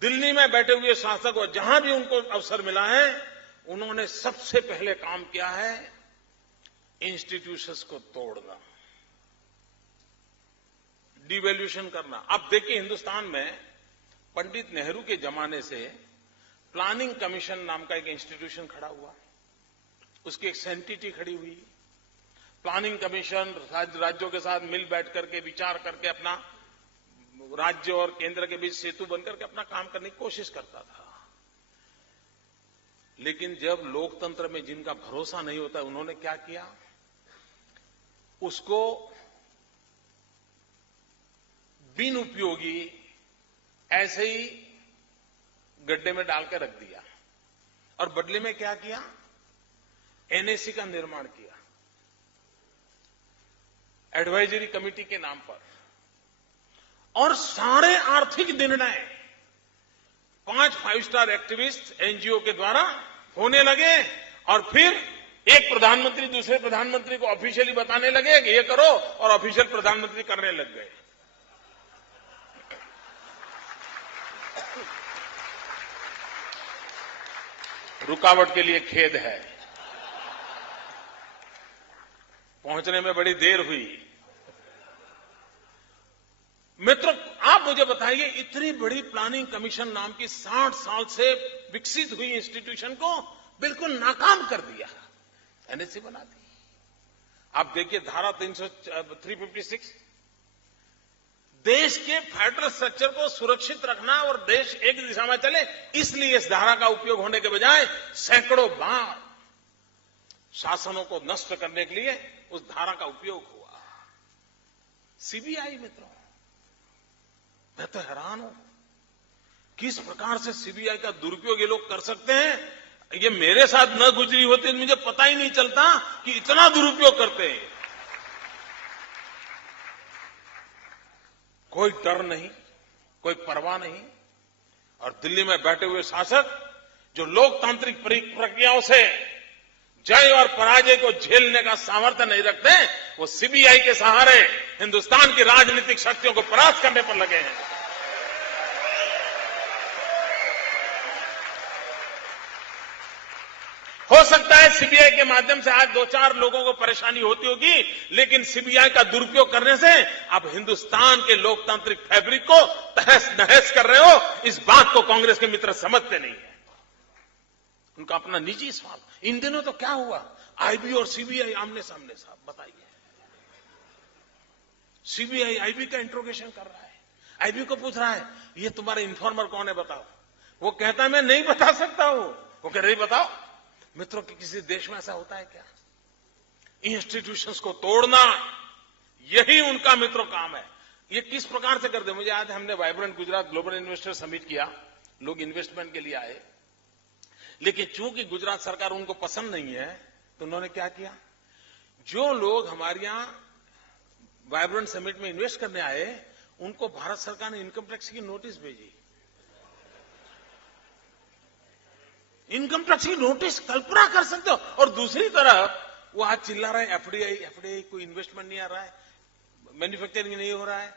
दिल्ली में बैठे हुए शासक और जहां भी उनको अवसर मिला है, उन्होंने सबसे पहले काम किया है इंस्टीट्यूशंस को तोड़ना, डिवैल्यूएशन करना। अब देखिए, हिंदुस्तान में पंडित नेहरू के जमाने से प्लानिंग कमीशन नाम का एक इंस्टीट्यूशन खड़ा हुआ, उसकी एक सेंटिटी खड़ी हुई। प्लानिंग कमीशन राज्यों के साथ मिल बैठ करके विचार करके अपना राज्य और केंद्र के बीच सेतु बनकर के अपना काम करने की कोशिश करता था। लेकिन जब लोकतंत्र में जिनका भरोसा नहीं होता, उन्होंने क्या किया, उसको बिन उपयोगी ऐसे ही गड्ढे में डाल के रख दिया और बदले में क्या किया, एनएसी का निर्माण किया एडवाइजरी कमेटी के नाम पर, और सारे आर्थिक निर्णय 5 फाइव स्टार एक्टिविस्ट एनजीओ के द्वारा होने लगे, और फिर एक प्रधानमंत्री दूसरे प्रधानमंत्री को ऑफिशियली बताने लगे कि ये करो, और ऑफिशियल प्रधानमंत्री करने लग गए। रुकावट के लिए खेद है, पहुंचने में बड़ी देर हुई। मित्रों, आप मुझे बताइए, इतनी बड़ी प्लानिंग कमीशन नाम की 60 साल से विकसित हुई इंस्टीट्यूशन को बिल्कुल नाकाम कर दिया, एनएससी बना दी। आप देखिए धारा 356, देश के फेडरल स्ट्रक्चर को सुरक्षित रखना और देश एक दिशा में चले, इसलिए इस धारा का उपयोग होने के बजाय सैकड़ों बार शासनों को नष्ट करने के लिए उस धारा का उपयोग हुआ। सीबीआई, मित्रों, मैं तो हैरान हूं किस प्रकार से सीबीआई का दुरुपयोग ये लोग कर सकते हैं। ये मेरे साथ न गुजरी होती तो मुझे पता ही नहीं चलता कि इतना दुरुपयोग करते हैं। कोई डर नहीं, कोई परवाह नहीं, और दिल्ली में बैठे हुए शासक जो लोकतांत्रिक प्रक्रियाओं से जय और पराजय को झेलने का सामर्थ्य नहीं रखते, वो सीबीआई के सहारे हिंदुस्तान की राजनीतिक शक्तियों को परास्त करने पर लगे हैं। हो सकता है सीबीआई के माध्यम से आज 2-4 लोगों को परेशानी होती होगी, लेकिन सीबीआई का दुरुपयोग करने से आप हिंदुस्तान के लोकतांत्रिक फैब्रिक को तहस नहस कर रहे हो। इस बात को कांग्रेस के मित्र समझते नहीं है, उनका अपना निजी स्वार्थ। इन दिनों तो क्या हुआ, आईबी और सीबीआई आमने सामने। साहब बताइए, सीबीआई आईबी का इंट्रोगेशन कर रहा है, आईबी को पूछ रहा है ये तुम्हारा इन्फॉर्मर कौन है बताओ। वो कहता है मैं नहीं बता सकता हूं। वो कह रही बताओ। मित्रों, कि किसी देश में ऐसा होता है क्या? इंस्टीट्यूशंस को तोड़ना, यही उनका मित्रों काम है। ये किस प्रकार से करते, मुझे याद है हमने vibrant Gujarat global investor summit किया, लोग इन्वेस्टमेंट के लिए आए, लेकिन चूंकि गुजरात सरकार उनको पसंद नहीं है तो उन्होंने क्या किया, जो लोग हमारे यहां वाइब्रेंट समिट में इन्वेस्ट करने आए उनको भारत सरकार ने इनकम टैक्स की नोटिस भेजी। इनकम टैक्स की नोटिस, कल्पना कर सकते हो। और दूसरी तरफ वो आज चिल्ला रहा है एफडीआई कोई इन्वेस्टमेंट नहीं आ रहा है, मैन्युफैक्चरिंग नहीं हो रहा है,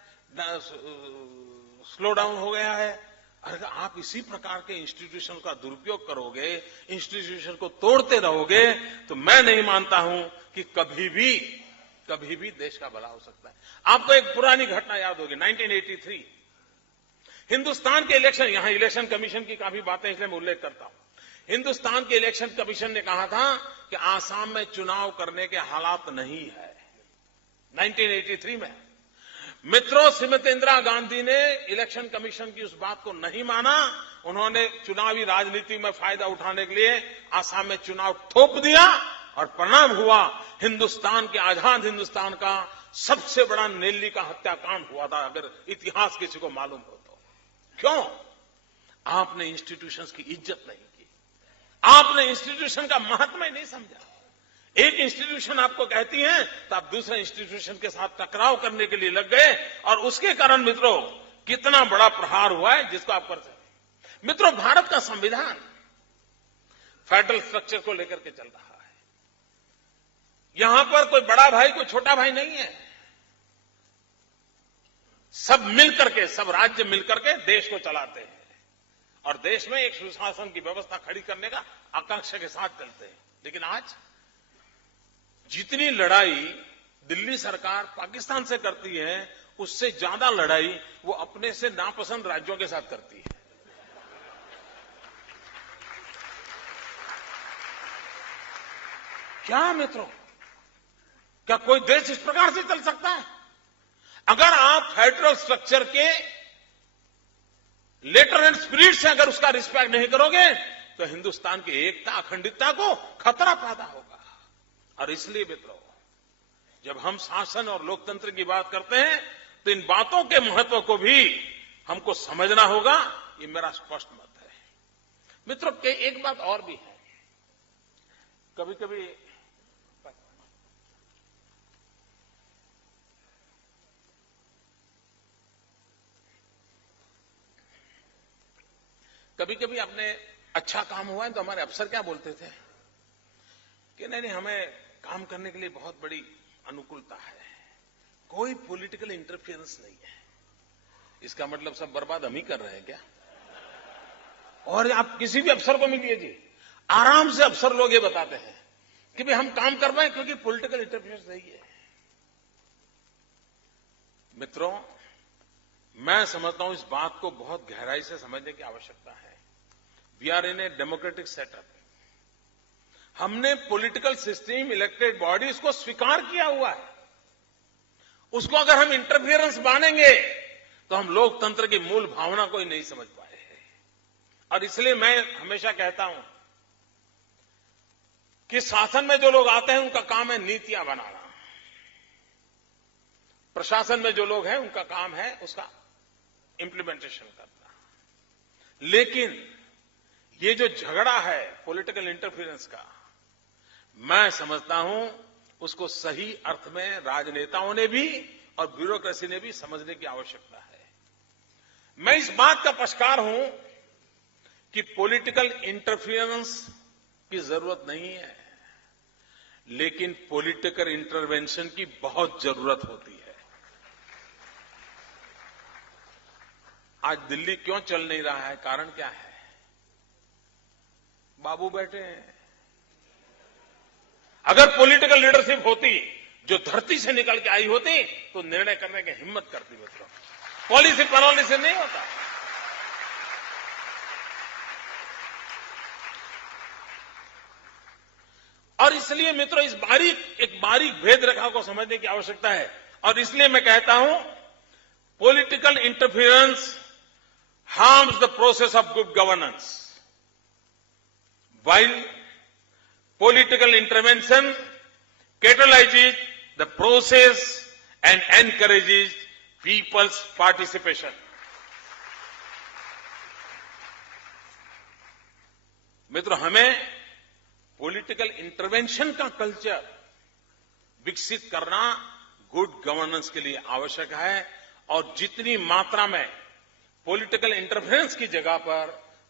स्लो डाउन हो गया है। अगर आप इसी प्रकार के इंस्टीट्यूशन का दुरुपयोग करोगे, इंस्टीट्यूशन को तोड़ते रहोगे, तो मैं नहीं मानता हूं कि कभी भी देश का भला हो सकता है। आपको एक पुरानी घटना याद होगी, 1983 हिंदुस्तान के इलेक्शन, यहां इलेक्शन कमीशन की काफी बातें इसलिए मैं उल्लेख करता हूं। हिंदुस्तान के इलेक्शन कमीशन ने कहा था कि आसाम में चुनाव करने के हालात नहीं है, 1983 में। मित्रों, श्रीमती इंदिरा गांधी ने इलेक्शन कमीशन की उस बात को नहीं माना। उन्होंने चुनावी राजनीति में फायदा उठाने के लिए आसाम में चुनाव थोप दिया, और परिणाम हुआ हिंदुस्तान के, आजाद हिंदुस्तान का सबसे बड़ा नेल्ली का हत्याकांड हुआ था, अगर इतिहास किसी को मालूम हो तो। क्यों? आपने इंस्टीट्यूशंस की इज्जत नहीं की, आपने इंस्टीट्यूशन का महत्व ही नहीं समझा। एक इंस्टीट्यूशन आपको कहती है तो आप दूसरे इंस्टीट्यूशन के साथ टकराव करने के लिए लग गए, और उसके कारण मित्रों कितना बड़ा प्रहार हुआ है जिसको आप कर सकते। मित्रों, भारत का संविधान फेडरल स्ट्रक्चर को लेकर के चल रहा है। यहां पर कोई बड़ा भाई कोई छोटा भाई नहीं है, सब मिलकर के, सब राज्य मिलकर के देश को चलाते हैं, और देश में एक सुशासन की व्यवस्था खड़ी करने का आकांक्षा के साथ चलते हैं। लेकिन आज जितनी लड़ाई दिल्ली सरकार पाकिस्तान से करती है, उससे ज्यादा लड़ाई वो अपने से नापसंद राज्यों के साथ करती है। क्या मित्रों, क्या कोई देश इस प्रकार से चल सकता है? अगर आप फेडरल स्ट्रक्चर के लेटर एंड स्पिरिट से अगर उसका रिस्पेक्ट नहीं करोगे तो हिंदुस्तान की एकता, अखंडितता को खतरा पैदा होगा। और इसलिए मित्रों, जब हम शासन और लोकतंत्र की बात करते हैं तो इन बातों के महत्व को भी हमको समझना होगा, ये मेरा स्पष्ट मत है। मित्रों, एक बात और भी है। कभी कभी आपने अच्छा काम हुआ है तो हमारे अफसर क्या बोलते थे कि नहीं, हमें काम करने के लिए बहुत बड़ी अनुकूलता है, कोई पॉलिटिकल इंटरफेरेंस नहीं है। इसका मतलब सब बर्बाद हम ही कर रहे हैं क्या? और आप किसी भी अफसर को मिलिए जी, आराम से अफसर लोग ये बताते हैं कि भाई हम काम कर रहे हैं क्योंकि पॉलिटिकल इंटरफेरेंस नहीं है। मित्रों, मैं समझता हूं इस बात को बहुत गहराई से समझने की आवश्यकता है। We are in a democratic setup. हमने पॉलिटिकल सिस्टम, इलेक्टेड बॉडीज को स्वीकार किया हुआ है। उसको अगर हम इंटरफियरेंस मानेंगे तो हम लोकतंत्र की मूल भावना को ही नहीं समझ पाए हैं। और इसलिए मैं हमेशा कहता हूं कि शासन में जो लोग आते हैं उनका काम है नीतियां बनाना, प्रशासन में जो लोग हैं उनका काम है उसका इंप्लीमेंटेशन करना। लेकिन ये जो झगड़ा है पॉलिटिकल इंटरफेरेंस का, मैं समझता हूं उसको सही अर्थ में राजनेताओं ने भी और ब्यूरोक्रेसी ने भी समझने की आवश्यकता है। मैं इस बात का पक्षकार हूं कि पॉलिटिकल इंटरफेरेंस की जरूरत नहीं है, लेकिन पॉलिटिकल इंटरवेंशन की बहुत जरूरत होती है। आज दिल्ली क्यों चल नहीं रहा है? कारण क्या है? बाबू बैठे हैं। अगर पॉलिटिकल लीडरशिप होती जो धरती से निकल के आई होती तो निर्णय करने की हिम्मत करती। मित्रों, पॉलिसी बनाने से नहीं होता। और इसलिए मित्रों, इस एक बारीक भेद रेखा को समझने की आवश्यकता है। और इसलिए मैं कहता हूं political interference harms the process of good governance, while political intervention catalyzes the process and encourages people's participation. मित्रों, हमें पॉलिटिकल इंटरवेंशन का कल्चर विकसित करना गुड गवर्नेंस के लिए आवश्यक है। और जितनी मात्रा में पॉलिटिकल इंटरफेरेंस की जगह पर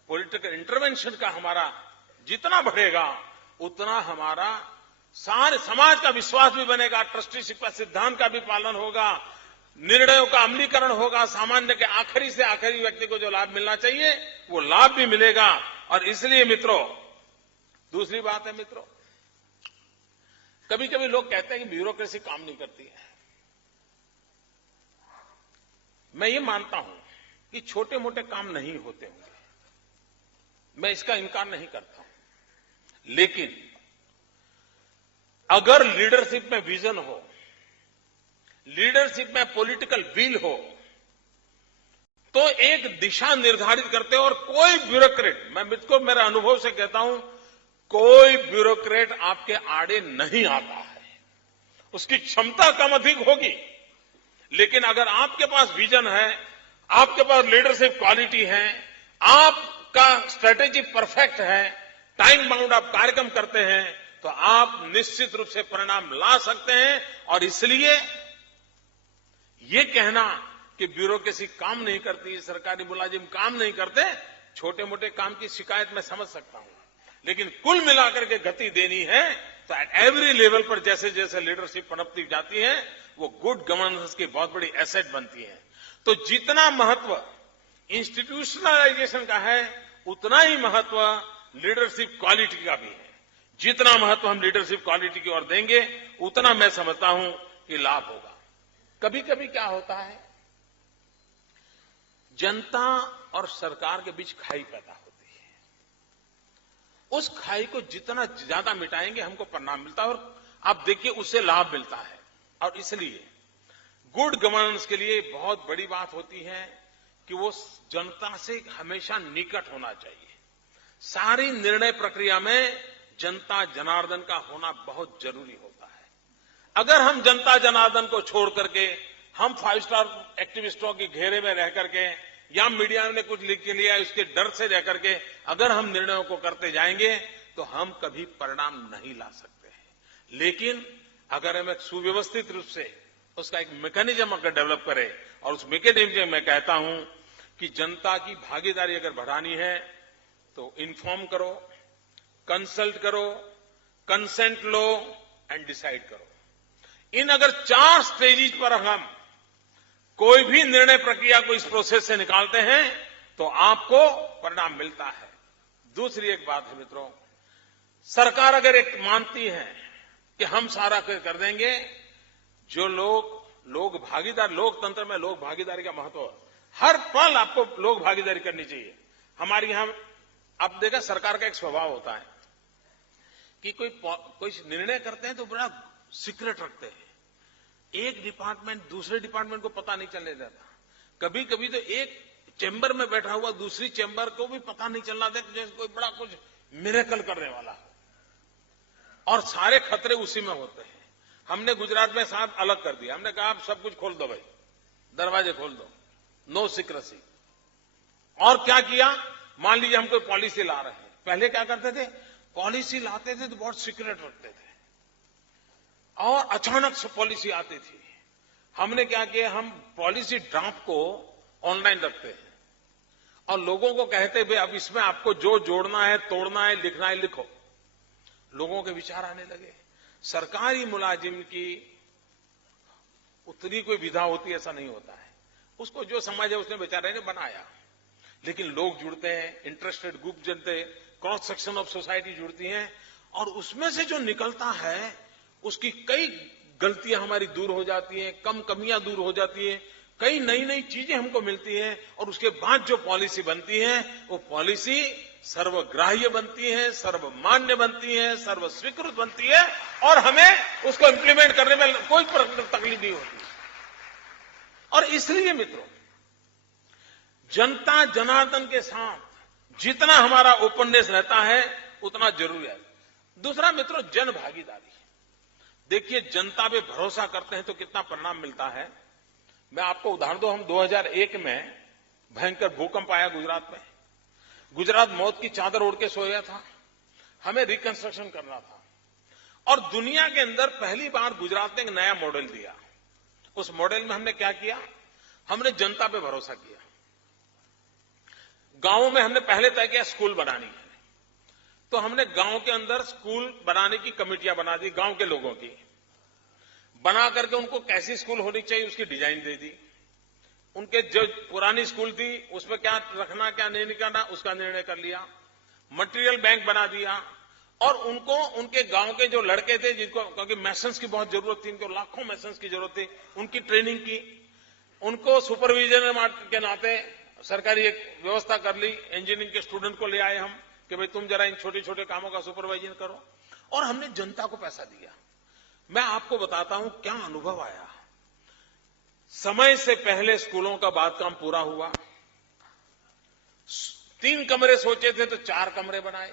पॉलिटिकल इंटरवेंशन का हमारा जितना बढ़ेगा उतना हमारा सारे समाज का विश्वास भी बनेगा, ट्रस्टीशिप का सिद्धांत का भी पालन होगा, निर्णयों का अमलीकरण होगा, सामान्य के आखिरी से आखिरी व्यक्ति को जो लाभ मिलना चाहिए वो लाभ भी मिलेगा। और इसलिए मित्रों, दूसरी बात है मित्रों, कभी कभी लोग कहते हैं कि ब्यूरोक्रेसी काम नहीं करती है। मैं ये मानता हूं कि छोटे मोटे काम नहीं होते होंगे, मैं इसका इनकार नहीं करता हूं। लेकिन अगर लीडरशिप में विजन हो, लीडरशिप में पॉलिटिकल विल हो, तो एक दिशा निर्धारित करते हो। और कोई ब्यूरोक्रेट, मैं मुझको मेरे अनुभव से कहता हूं, कोई ब्यूरोक्रेट आपके आड़े नहीं आता है। उसकी क्षमता कम अधिक होगी, लेकिन अगर आपके पास विजन है, आपके पास लीडरशिप क्वालिटी है, आपका स्ट्रेटेजी परफेक्ट है, टाइम बाउंड आप कार्यक्रम करते हैं, तो आप निश्चित रूप से परिणाम ला सकते हैं। और इसलिए ये कहना कि ब्यूरोक्रेसी काम नहीं करती, सरकारी मुलाजिम काम नहीं करते, छोटे मोटे काम की शिकायत मैं समझ सकता हूं, लेकिन कुल मिलाकर के गति देनी है तो एट एवरी लेवल पर जैसे जैसे लीडरशिप पनपती जाती है वो गुड गवर्नेंस की बहुत बड़ी एसेट बनती है। तो जितना महत्व इंस्टीट्यूशनलाइजेशन का है उतना ही महत्व लीडरशिप क्वालिटी का भी है। जितना महत्व हम लीडरशिप क्वालिटी की ओर देंगे उतना मैं समझता हूं कि लाभ होगा। कभी कभी क्या होता है, जनता और सरकार के बीच खाई पैदा होती है। उस खाई को जितना ज्यादा मिटाएंगे हमको परिणाम मिलता है, और आप देखिए उससे लाभ मिलता है। और इसलिए गुड गवर्नेंस के लिए बहुत बड़ी बात होती है कि वो जनता से हमेशा निकट होना चाहिए। सारी निर्णय प्रक्रिया में जनता जनार्दन का होना बहुत जरूरी होता है। अगर हम जनता जनार्दन को छोड़ करके हम 5 स्टार एक्टिविस्टों के घेरे में रह करके या मीडिया ने कुछ लिख के लिया, उसके डर से रह करके अगर हम निर्णयों को करते जाएंगे तो हम कभी परिणाम नहीं ला सकते हैं। लेकिन अगर हम एक सुव्यवस्थित रूप से उसका एक मैकेनिज्म अगर डेवलप करें, और उस मैकेनिज्म में कहता हूं कि जनता की भागीदारी अगर बढ़ानी है तो इन्फॉर्म करो, कंसल्ट करो, कंसेंट लो एंड डिसाइड करो। इन अगर 4 स्टेजेस पर हम कोई भी निर्णय प्रक्रिया को इस प्रोसेस से निकालते हैं तो आपको परिणाम मिलता है। दूसरी एक बात है मित्रों, सरकार अगर एक मानती है कि हम सारा कर देंगे, जो लोग भागीदार, लोकतंत्र में लोक भागीदारी का महत्व, हर पल आपको लोक भागीदारी करनी चाहिए। हमारे यहां आप देखा सरकार का एक स्वभाव होता है कि कोई निर्णय करते हैं तो बड़ा सीक्रेट रखते हैं, एक डिपार्टमेंट दूसरे डिपार्टमेंट को पता नहीं चलने देता। कभी कभी तो एक चैम्बर में बैठा हुआ दूसरी चैम्बर को भी पता नहीं चलना देता, जैसे कोई बड़ा कुछ मिरेकल करने वाला हो, और सारे खतरे उसी में होते हैं। हमने गुजरात में साहब अलग कर दिया, हमने कहा आप सब कुछ खोल दो भाई, दरवाजे खोल दो, नो सीक्रेसी। और क्या किया, मान लीजिए हम कोई पॉलिसी ला रहे हैं, पहले क्या करते थे, पॉलिसी लाते थे तो बहुत सीक्रेट रखते थे, और अचानक से पॉलिसी आती थी। हमने क्या किया, हम पॉलिसी ड्राफ्ट को ऑनलाइन रखते हैं और लोगों को कहते भाई अब इसमें आपको जो जोड़ना है, तोड़ना है, लिखना है, लिखो। लोगों के विचार आने लगे। सरकारी मुलाजिम की उतनी कोई विधा होती है ऐसा नहीं होता है, उसको जो समझ है उसने बेचारे ने बनाया। लेकिन लोग जुड़ते हैं, इंटरेस्टेड ग्रुप जुड़ते, क्रॉस सेक्शन ऑफ सोसाइटी जुड़ती हैं, और उसमें से जो निकलता है उसकी कई गलतियां हमारी दूर हो जाती हैं, कम कमियां दूर हो जाती हैं, कई नई नई चीजें हमको मिलती हैं, और उसके बाद जो पॉलिसी बनती है वो पॉलिसी सर्वग्राह्य बनती है, सर्वमान्य बनती है, सर्वस्वीकृत बनती है, और हमें उसको इंप्लीमेंट करने में कोई तकलीफ नहीं होती। और इसलिए मित्रों, जनता जनार्दन के साथ जितना हमारा ओपननेस रहता है उतना जरूरी है। दूसरा मित्रों, जन भागीदारी। देखिए, जनता पे भरोसा करते हैं तो कितना परिणाम मिलता है। मैं आपको उदाहरण दूं, हम 2001 में भयंकर भूकंप आया गुजरात में, गुजरात मौत की चादर ओढ़ के सोया था, हमें रिकंस्ट्रक्शन करना था, और दुनिया के अंदर पहली बार गुजरात ने एक नया मॉडल दिया। उस मॉडल में हमने क्या किया, हमने जनता पे भरोसा किया। गांवों में हमने पहले तय किया स्कूल बनानी है, तो हमने गांव के अंदर स्कूल बनाने की कमेटियां बना दी, गांव के लोगों की बना करके उनको कैसी स्कूल होनी चाहिए उसकी डिजाइन दे दी। उनके जो पुरानी स्कूल थी उसमें क्या रखना क्या नहीं करना उसका निर्णय कर लिया। मटेरियल बैंक बना दिया, और उनको उनके गांव के जो लड़के थे जिनको, क्योंकि मैसन्स की बहुत जरूरत थी, इनको लाखों मैसन्स की जरूरत थी, उनकी ट्रेनिंग की, उनको सुपरविजन के नाते सरकारी एक व्यवस्था कर ली। इंजीनियरिंग के स्टूडेंट को ले आए हम कि भाई तुम जरा इन छोटे छोटे कामों का सुपरवाइजन करो, और हमने जनता को पैसा दिया। मैं आपको बताता हूं क्या अनुभव आया। समय से पहले स्कूलों का बांधकाम पूरा हुआ, 3 कमरे सोचे थे तो 4 कमरे बनाए।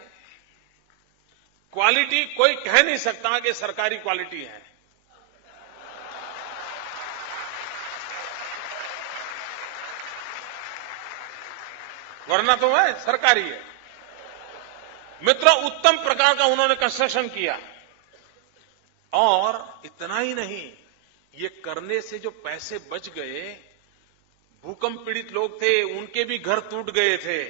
क्वालिटी कोई कह नहीं सकता कि सरकारी क्वालिटी है, वरना तो वह सरकारी है। मित्रों, उत्तम प्रकार का उन्होंने कंस्ट्रक्शन किया, और इतना ही नहीं, ये करने से जो पैसे बच गए, भूकंप पीड़ित लोग थे उनके भी घर टूट गए थे,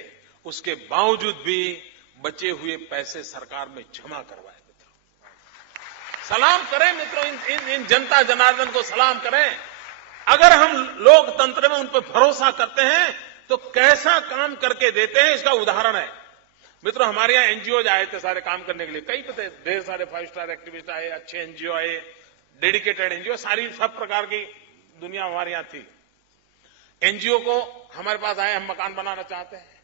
उसके बावजूद भी बचे हुए पैसे सरकार में जमा करवाए। मित्रों, सलाम करें मित्रों, इन जनता जनार्दन को सलाम करें। अगर हम लोकतंत्र में उन पर भरोसा करते हैं तो कैसा काम करके देते हैं, इसका उदाहरण है। मित्रों, हमारे यहां एनजीओ आए थे सारे काम करने के लिए, कई पते ढेर सारे 5 स्टार एक्टिविस्ट आए, अच्छे एनजीओ आए, डेडिकेटेड एनजीओ, सारी सब प्रकार की दुनिया हमारे यहां थी। एनजीओ को हमारे पास आए, हम मकान बनाना चाहते हैं।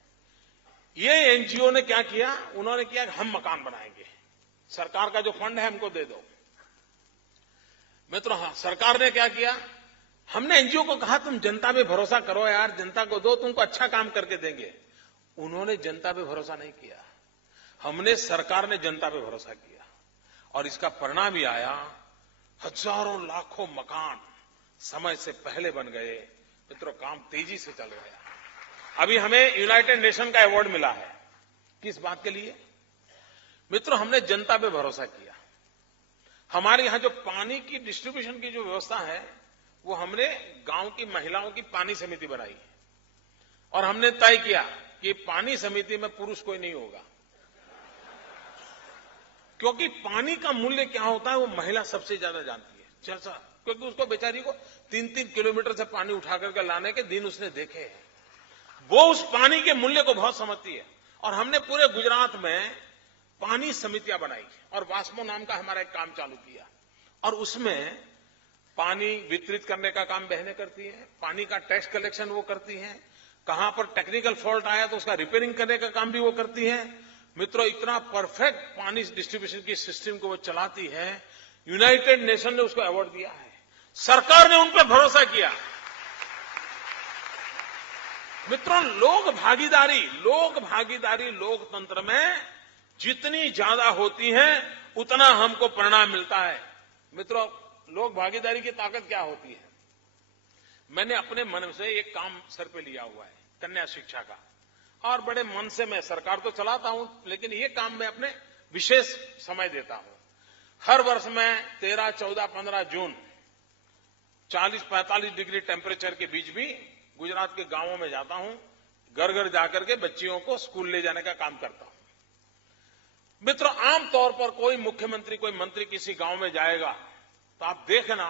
ये एनजीओ ने क्या किया, उन्होंने किया हम मकान बनाएंगे, सरकार का जो फंड है हमको दे दो। मित्रों, हाँ, सरकार ने क्या किया, हमने एनजीओ को कहा तुम जनता पे भरोसा करो यार, जनता को दो, तुमको अच्छा काम करके देंगे। उन्होंने जनता पे भरोसा नहीं किया, हमने, सरकार ने जनता पे भरोसा किया, और इसका परिणाम ही आया, हजारों लाखों मकान समय से पहले बन गए। मित्रों, काम तेजी से चल गया। अभी हमें यूनाइटेड नेशन का अवार्ड मिला है। किस बात के लिए? मित्रों, हमने जनता पे भरोसा किया। हमारे यहां जो पानी की डिस्ट्रीब्यूशन की जो व्यवस्था है, वो हमने गांव की महिलाओं की पानी समिति बनाई और हमने तय किया कि पानी समिति में पुरुष कोई नहीं होगा, क्योंकि पानी का मूल्य क्या होता है वो महिला सबसे ज्यादा जानती है। चर्चा, क्योंकि उसको बेचारी को 3-3 किलोमीटर से पानी उठा करके लाने के दिन उसने देखे हैं। वो उस पानी के मूल्य को बहुत समझती है। और हमने पूरे गुजरात में पानी समितियां बनाई और वास्मो नाम का हमारा एक काम चालू किया और उसमें पानी वितरित करने का काम बहनें करती हैं, पानी का टैक्स कलेक्शन वो करती हैं, कहां पर टेक्निकल फॉल्ट आया तो उसका रिपेयरिंग करने का काम भी वो करती हैं। मित्रों, इतना परफेक्ट पानी डिस्ट्रीब्यूशन की सिस्टम को वो चलाती है। यूनाइटेड नेशन ने उसको अवार्ड दिया है। सरकार ने उन पर भरोसा किया। मित्रों, लोक भागीदारी लोकतंत्र में जितनी ज्यादा होती है उतना हमको परिणाम मिलता है। मित्रों, लोक भागीदारी की ताकत क्या होती है? मैंने अपने मन से एक काम सर पे लिया हुआ है, कन्या शिक्षा का, और बड़े मन से मैं सरकार तो चलाता हूं, लेकिन ये काम मैं अपने विशेष समय देता हूं। हर वर्ष मैं 13, 14, 15 जून 40-45 डिग्री टेम्परेचर के बीच भी गुजरात के गांवों में जाता हूं, घर घर जाकर के बच्चियों को स्कूल ले जाने का काम करता हूं। मित्रों, आमतौर पर कोई मुख्यमंत्री, कोई मंत्री किसी गांव में जाएगा तो आप देखना,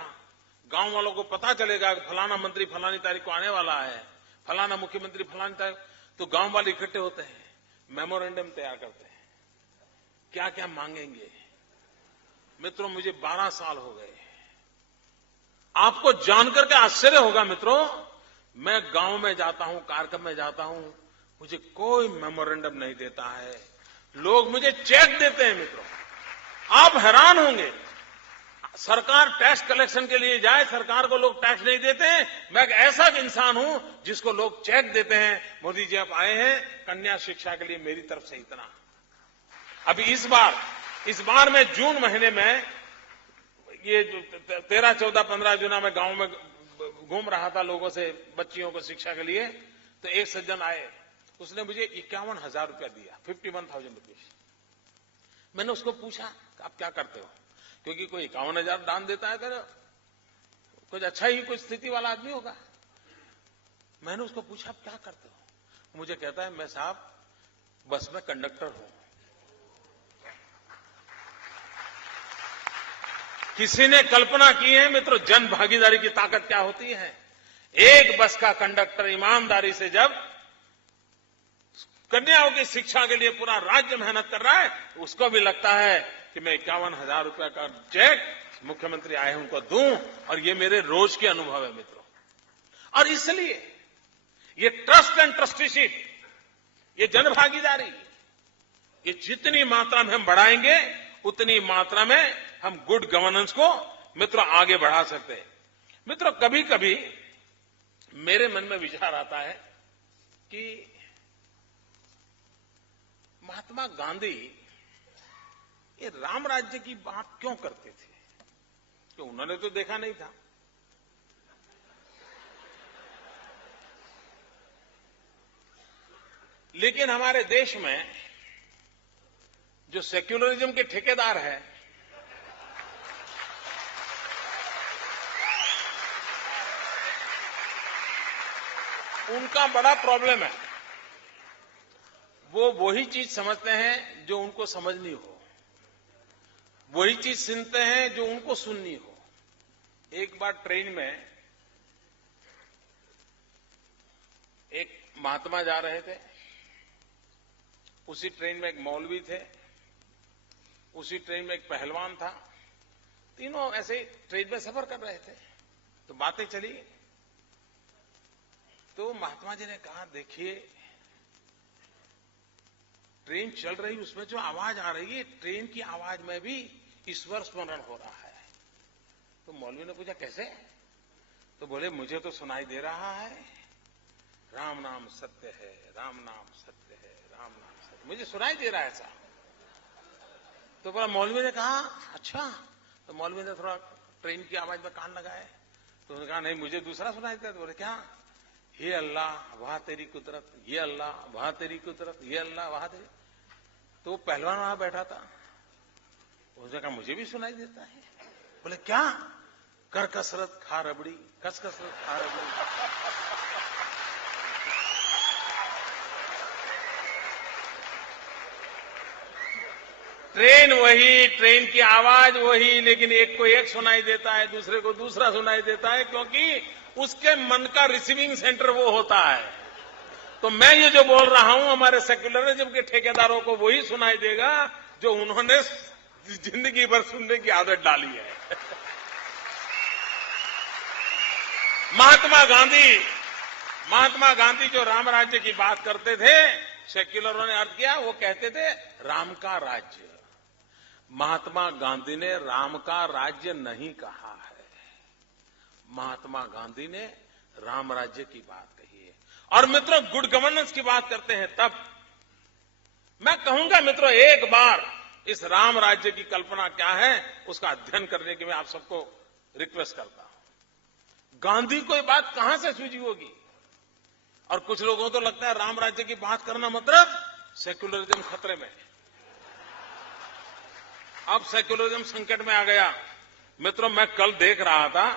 गांव वालों को पता चलेगा कि फलाना मंत्री फलानी तारीख को आने वाला है, फलाना मुख्यमंत्री फलानी तारीख, तो गांव वाले इकट्ठे होते हैं, मेमोरेंडम तैयार करते हैं, क्या क्या मांगेंगे। मित्रों, मुझे 12 साल हो गए। आपको जानकर के आश्चर्य होगा मित्रों, मैं गांव में जाता हूं, कार्यक्रम में जाता हूं, मुझे कोई मेमोरेंडम नहीं देता है, लोग मुझे चेक देते हैं। मित्रों, आप हैरान होंगे, सरकार टैक्स कलेक्शन के लिए जाए, सरकार को लोग टैक्स नहीं देते हैं। मैं एक ऐसा इंसान हूं जिसको लोग चेक देते हैं, मोदी जी आप आए हैं कन्या शिक्षा के लिए, मेरी तरफ से इतना। अभी इस बार मैं जून महीने में ये 13, 14, 15 जून में गांव में घूम रहा था लोगों से, बच्चियों को शिक्षा के लिए, तो एक सज्जन आए, उसने मुझे 51,000 रुपया दिया, 51,000 रुपीज। मैंने उसको पूछा आप क्या करते हो, क्योंकि कोई 51,000 दान देता है तो कुछ अच्छा ही कुछ स्थिति वाला आदमी होगा। मैंने उसको पूछा आप क्या करते हो? मुझे कहता है मैं साहब बस में कंडक्टर हूं। किसी ने कल्पना की है मित्रों जन भागीदारी की ताकत क्या होती है? एक बस का कंडक्टर ईमानदारी से जब कन्याओं की शिक्षा के लिए पूरा राज्य मेहनत कर रहा है, उसको भी लगता है कि मैं 51,000 रुपया का चेक मुख्यमंत्री आए उनको दूं, और ये मेरे रोज के अनुभव है मित्रों। और इसलिए ये ट्रस्ट एंड ट्रस्टीशिप, ये जनभागीदारी, ये जितनी मात्रा में हम बढ़ाएंगे उतनी मात्रा में हम गुड गवर्नेंस को मित्रों आगे बढ़ा सकते हैं। मित्रों, कभी कभी मेरे मन में विचार आता है कि महात्मा गांधी ये राम राज्य की बात क्यों करते थे? कि उन्होंने तो देखा नहीं था। लेकिन हमारे देश में जो सेक्युलरिज्म के ठेकेदार हैं, उनका बड़ा प्रॉब्लम है। वो वही चीज समझते हैं जो उनको समझनी हो, वही चीज सुनते हैं जो उनको सुननी हो। एक बार ट्रेन में एक महात्मा जा रहे थे, उसी ट्रेन में एक मौलवी थे, उसी ट्रेन में एक पहलवान था, तीनों ऐसे ट्रेन में सफर कर रहे थे। तो बातें चली, तो महात्मा जी ने कहा देखिए ट्रेन चल रही, उसमें जो आवाज आ रही है, ट्रेन की आवाज में भी ईश्वर स्मरण हो रहा है। तो मौलवी ने पूछा कैसे? तो बोले मुझे तो सुनाई दे रहा है राम नाम सत्य है, राम नाम सत्य है, राम नाम सत्य, मुझे सुनाई दे रहा है ऐसा। तो बोला, मौलवी ने कहा अच्छा। तो मौलवी ने थोड़ा ट्रेन की आवाज में कान लगाए, तो उन्होंने कहा नहीं मुझे दूसरा सुनाई देता है। तो बोले क्या? ये अल्लाह वाह तेरी कुदरत, ये अल्लाह वाह तेरी कुदरत, ये अल्लाह वाह तेरी। तो पहलवान वहां बैठा था, उसने कहा मुझे भी सुनाई देता है। बोले क्या? कर कसरत खा रबड़ी, कस कसरत खा रबड़ी। ट्रेन वही, ट्रेन की आवाज वही, लेकिन एक को एक सुनाई देता है, दूसरे को दूसरा सुनाई देता है, क्योंकि उसके मन का रिसीविंग सेंटर वो होता है। तो मैं ये जो बोल रहा हूं, हमारे सेक्युलरिज्म के ठेकेदारों को वही सुनाई देगा जो उन्होंने जिंदगी भर सुनने की आदत डाली है। महात्मा गांधी जो राम राज्य की बात करते थे, सेक्युलरों ने अर्थ किया, वो कहते थे राम का राज्य। महात्मा गांधी ने राम का राज्य नहीं कहा है, महात्मा गांधी ने राम राज्य की बात कही है। और मित्रों, गुड गवर्नेंस की बात करते हैं तब मैं कहूंगा मित्रों, एक बार इस राम राज्य की कल्पना क्या है उसका अध्ययन करने की मैं आप सबको रिक्वेस्ट करता हूं। गांधी को ये बात कहां से सूझी होगी? और कुछ लोगों को तो लगता है राम राज्य की बात करना मतलब सेक्युलरिज्म खतरे में। अब सेक्युलरिज्म संकट में आ गया। मित्रों, मैं कल देख रहा था,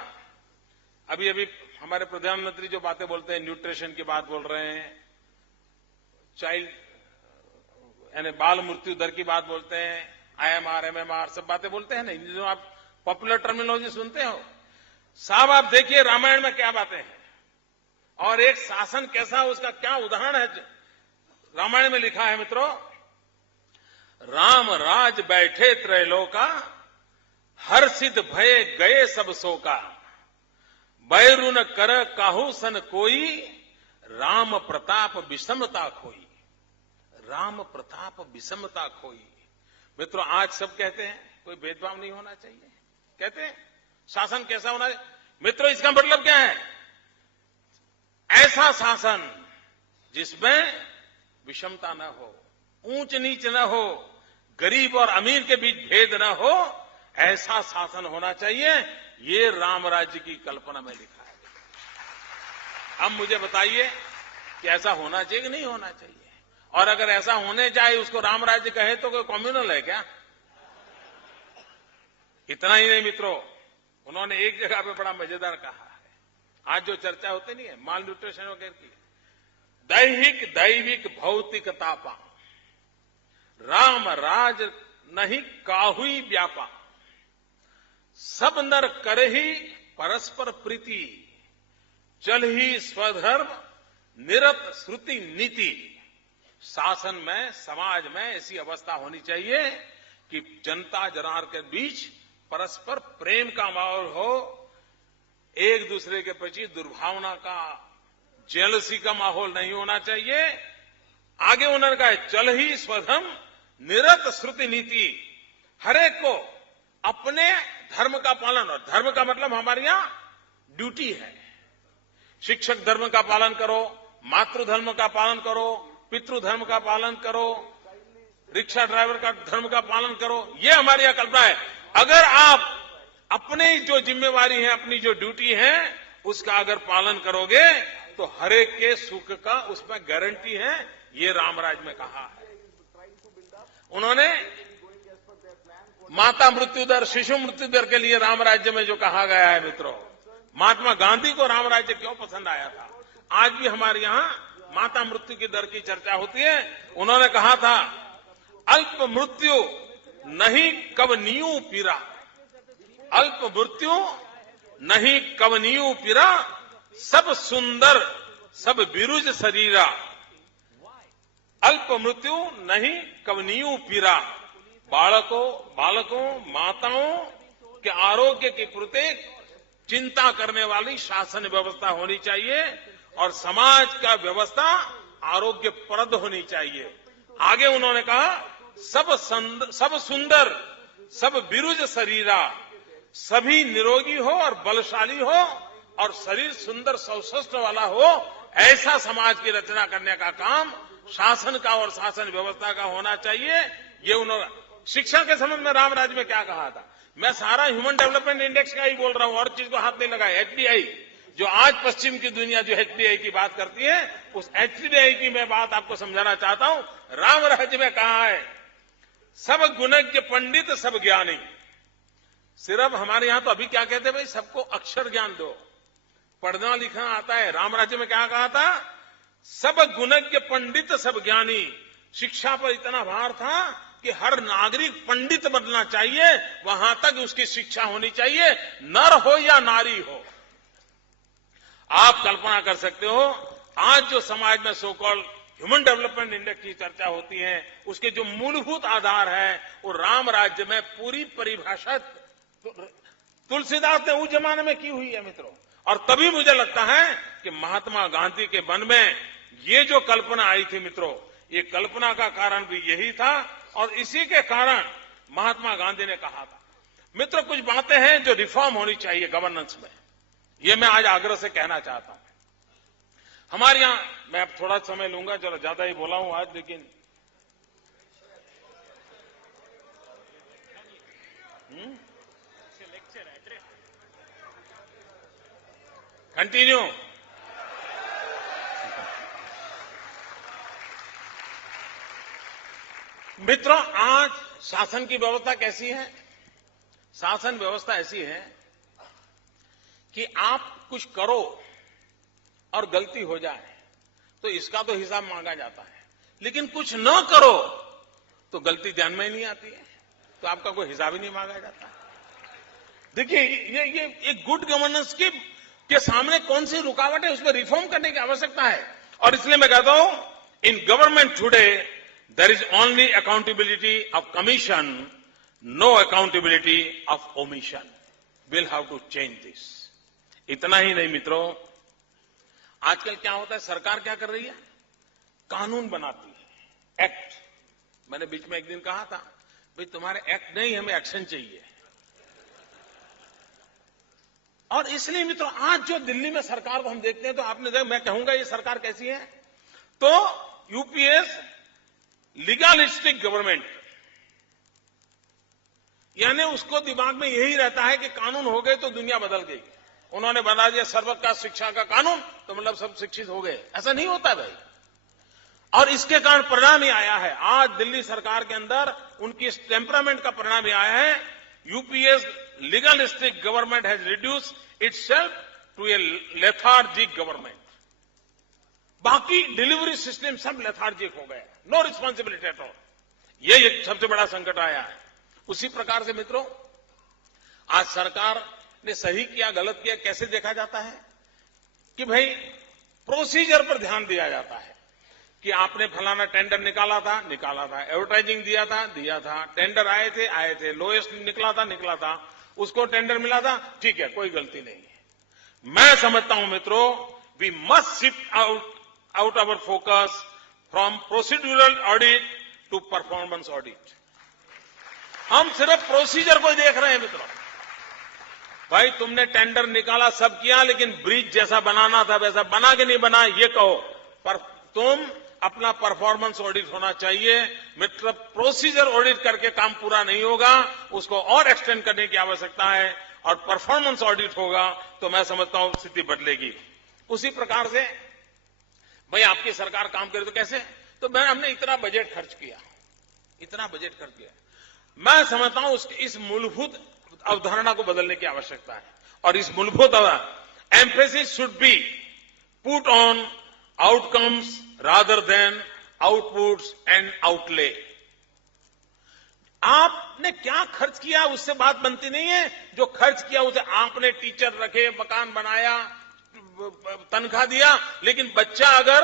अभी अभी हमारे प्रधानमंत्री जो बातें बोलते हैं, न्यूट्रिशन की बात बोल रहे हैं, चाइल्ड यानी बाल मृत्यु दर की बात बोलते हैं, IMR, MMR सब बातें बोलते हैं ना, जो आप पॉपुलर टर्मिनोलॉजी सुनते हो। साहब आप देखिए रामायण में क्या बातें हैं और एक शासन कैसा, उसका क्या उदाहरण है रामायण में लिखा है। मित्रों, राम राज बैठे त्रैलोका, हर्षित भय गए सब शोका, बैरुन कर काहू सन कोई, राम प्रताप विषमता खोई। राम प्रताप विषमता खोई। मित्रों, आज सब कहते हैं कोई भेदभाव नहीं होना चाहिए, कहते हैं शासन कैसा होना चाहिए। मित्रों, इसका मतलब क्या है? ऐसा शासन जिसमें विषमता न हो, ऊंच नीच न हो, गरीब और अमीर के बीच भेद न हो, ऐसा शासन होना चाहिए। ये राम राज्य की कल्पना में लिखा है। अब मुझे बताइए कि ऐसा होना चाहिए कि नहीं होना चाहिए? और अगर ऐसा होने जाए, उसको राम राज्य कहे तो कोई कम्युनल है क्या? इतना ही नहीं मित्रों, उन्होंने एक जगह पे बड़ा मजेदार कहा है, आज जो चर्चा होती नहीं है माल न्यूट्रिशन वगैरह की, दैहिक दैविक भौतिक तापा, राम राज नहीं काहुई व्यापा, सब नर कर ही परस्पर प्रीति, चल ही स्वधर्म निरत श्रुति नीति। शासन में, समाज में ऐसी अवस्था होनी चाहिए कि जनता जनार के बीच परस्पर प्रेम का माहौल हो, एक दूसरे के प्रति दुर्भावना का, जेलसी का माहौल नहीं होना चाहिए। आगे उन्होंने कहा, चल ही स्वधर्म निरत श्रुति नीति, हरेक को अपने धर्म का पालन, और धर्म का मतलब हमारे यहां ड्यूटी है। शिक्षक धर्म का पालन करो, मातृधर्म का पालन करो, पितृधर्म का पालन करो, रिक्शा ड्राइवर का धर्म का पालन करो, ये हमारी यहां कल्पना है। अगर आप अपनी जो जिम्मेवारी है, अपनी जो ड्यूटी है, उसका अगर पालन करोगे तो हरेक के सुख का उसमें गारंटी है। ये रामराज में कहा है। उन्होंने माता मृत्यु दर, शिशु मृत्यु दर के लिए राम राज्य में जो कहा गया है, मित्रों, महात्मा गांधी को राम राज्य क्यों पसंद आया था? आज भी हमारे यहां माता मृत्यु की दर की चर्चा होती है। उन्होंने कहा था, अल्प मृत्यु नहीं कवनीयु पीरा, अल्प मृत्यु नहीं कवनीयु पीरा, सब सुंदर सब बिरुज शरीरा, अल्प मृत्यु नहीं कवनीयु पीरा। बालकों माताओं के आरोग्य के प्रति चिंता करने वाली शासन व्यवस्था होनी चाहिए और समाज का व्यवस्था आरोग्यप्रद होनी चाहिए। आगे उन्होंने कहा, सब सुंदर सब बिरुज शरीरा, सभी निरोगी हो और बलशाली हो और शरीर सुंदर सौष्ठव वाला हो, ऐसा समाज की रचना करने का काम शासन का और शासन व्यवस्था का होना चाहिए। ये उन्होंने शिक्षा के संबंध में रामराज में क्या कहा था? मैं सारा ह्यूमन डेवलपमेंट इंडेक्स का ही बोल रहा हूं और चीज को हाथ नहीं लगाया। HDI जो आज पश्चिम की दुनिया जो एचडीआई की बात करती है, उस एचडीआई की मैं बात आपको समझाना चाहता हूं। राम राज्य में कहा है, सब गुणज्ञ पंडित सब ज्ञानी। सिर्फ हमारे यहां तो अभी क्या कहते हैं भाई, सबको अक्षर ज्ञान दो, पढ़ना लिखना आता है। राम राज्य में क्या कहा था, सब गुणज्ञ पंडित सब ज्ञानी। शिक्षा पर इतना भार था कि हर नागरिक पंडित बनना चाहिए, वहां तक उसकी शिक्षा होनी चाहिए, नर हो या नारी हो। आप कल्पना कर सकते हो, आज जो समाज में so called human development index की चर्चा होती है, उसके जो मूलभूत आधार है, वो राम राज्य में पूरी परिभाषा तुलसीदास ने उस जमाने में की हुई है मित्रों। और तभी मुझे लगता है कि महात्मा गांधी के मन में ये जो कल्पना आई थी मित्रों, ये कल्पना का कारण भी यही था, और इसी के कारण महात्मा गांधी ने कहा था। मित्रों, कुछ बातें हैं जो रिफॉर्म होनी चाहिए गवर्नेंस में, ये मैं आज आग्रह से कहना चाहता हूं। हमारे यहां, मैं अब थोड़ा समय लूंगा, चलो ज्यादा ही बोला हूं आज, लेकिन कंटिन्यू। मित्रों, आज शासन की व्यवस्था कैसी है? शासन व्यवस्था ऐसी है कि आप कुछ करो और गलती हो जाए तो इसका तो हिसाब मांगा जाता है, लेकिन कुछ न करो तो गलती ध्यान में ही नहीं आती है, तो आपका कोई हिसाब ही नहीं मांगा जाता। देखिए, ये एक गुड गवर्नेंस के सामने कौन सी रुकावट है, उस पर रिफॉर्म करने की आवश्यकता है। और इसलिए मैं कहता हूं, in government today there is only accountability of commission, no accountability of omission. Will have to change this. इतना ही नहीं मित्रों, आजकल क्या होता है, सरकार क्या कर रही है, कानून बनाती है, एक्ट। मैंने बीच में एक दिन कहा था, भाई तुम्हारे एक्ट नहीं, हमें एक्शन चाहिए। और इसलिए मित्रों, आज जो दिल्ली में सरकार को हम देखते हैं, तो आपने देखा, मैं कहूंगा ये सरकार कैसी है, तो यूपीएस लीगलिस्टिक गवर्नमेंट, यानी उसको दिमाग में यही रहता है कि कानून हो गए तो दुनिया बदल गई। उन्होंने बना दिया सर्वोच्च शिक्षा का कानून, तो मतलब सब शिक्षित हो गए। ऐसा नहीं होता भाई। और इसके कारण परिणाम ही आया है, आज दिल्ली सरकार के अंदर उनकी इस टेम्परामेंट का परिणाम ही आया है। UPS legalistic government has reduced itself to a lethargic government. बाकी डिलीवरी सिस्टम सब लेथार्जिक हो गए, नो रिस्पॉन्सिबिलिटी एट ऑल। ये एक सबसे बड़ा संकट आया है। उसी प्रकार से मित्रों, आज सरकार ने सही किया गलत किया कैसे देखा जाता है कि भाई प्रोसीजर पर ध्यान दिया जाता है कि आपने फलाना टेंडर निकाला था, एडवर्टाइजिंग दिया था, टेंडर आए थे, लोएस्ट निकला था, उसको टेंडर मिला था, ठीक है, कोई गलती नहीं है। मैं समझता हूं मित्रों, we must shift out our focus from procedural audit to performance audit. हम सिर्फ प्रोसीजर को देख रहे हैं मित्रों। भाई तुमने टेंडर निकाला, सब किया, लेकिन ब्रिज जैसा बनाना था वैसा बना कि नहीं बना ये कहो, पर तुम अपना परफॉर्मेंस ऑडिट होना चाहिए। मित्र, प्रोसीजर ऑडिट करके काम पूरा नहीं होगा, उसको और एक्सटेंड करने की आवश्यकता है, और परफॉर्मेंस ऑडिट होगा तो मैं समझता हूं स्थिति बदलेगी। उसी प्रकार से भाई आपकी सरकार काम करे तो कैसे, तो हमने इतना बजट खर्च किया, मैं समझता हूं इस मूलभूत अवधारणा को बदलने की आवश्यकता है। और इस मूलभूत emphasis should be put on outcomes rather than outputs and outlay. आपने क्या खर्च किया उससे बात बनती नहीं है, जो खर्च किया उसे आपने टीचर रखे, मकान बनाया, तनख्वाह दिया, लेकिन बच्चा अगर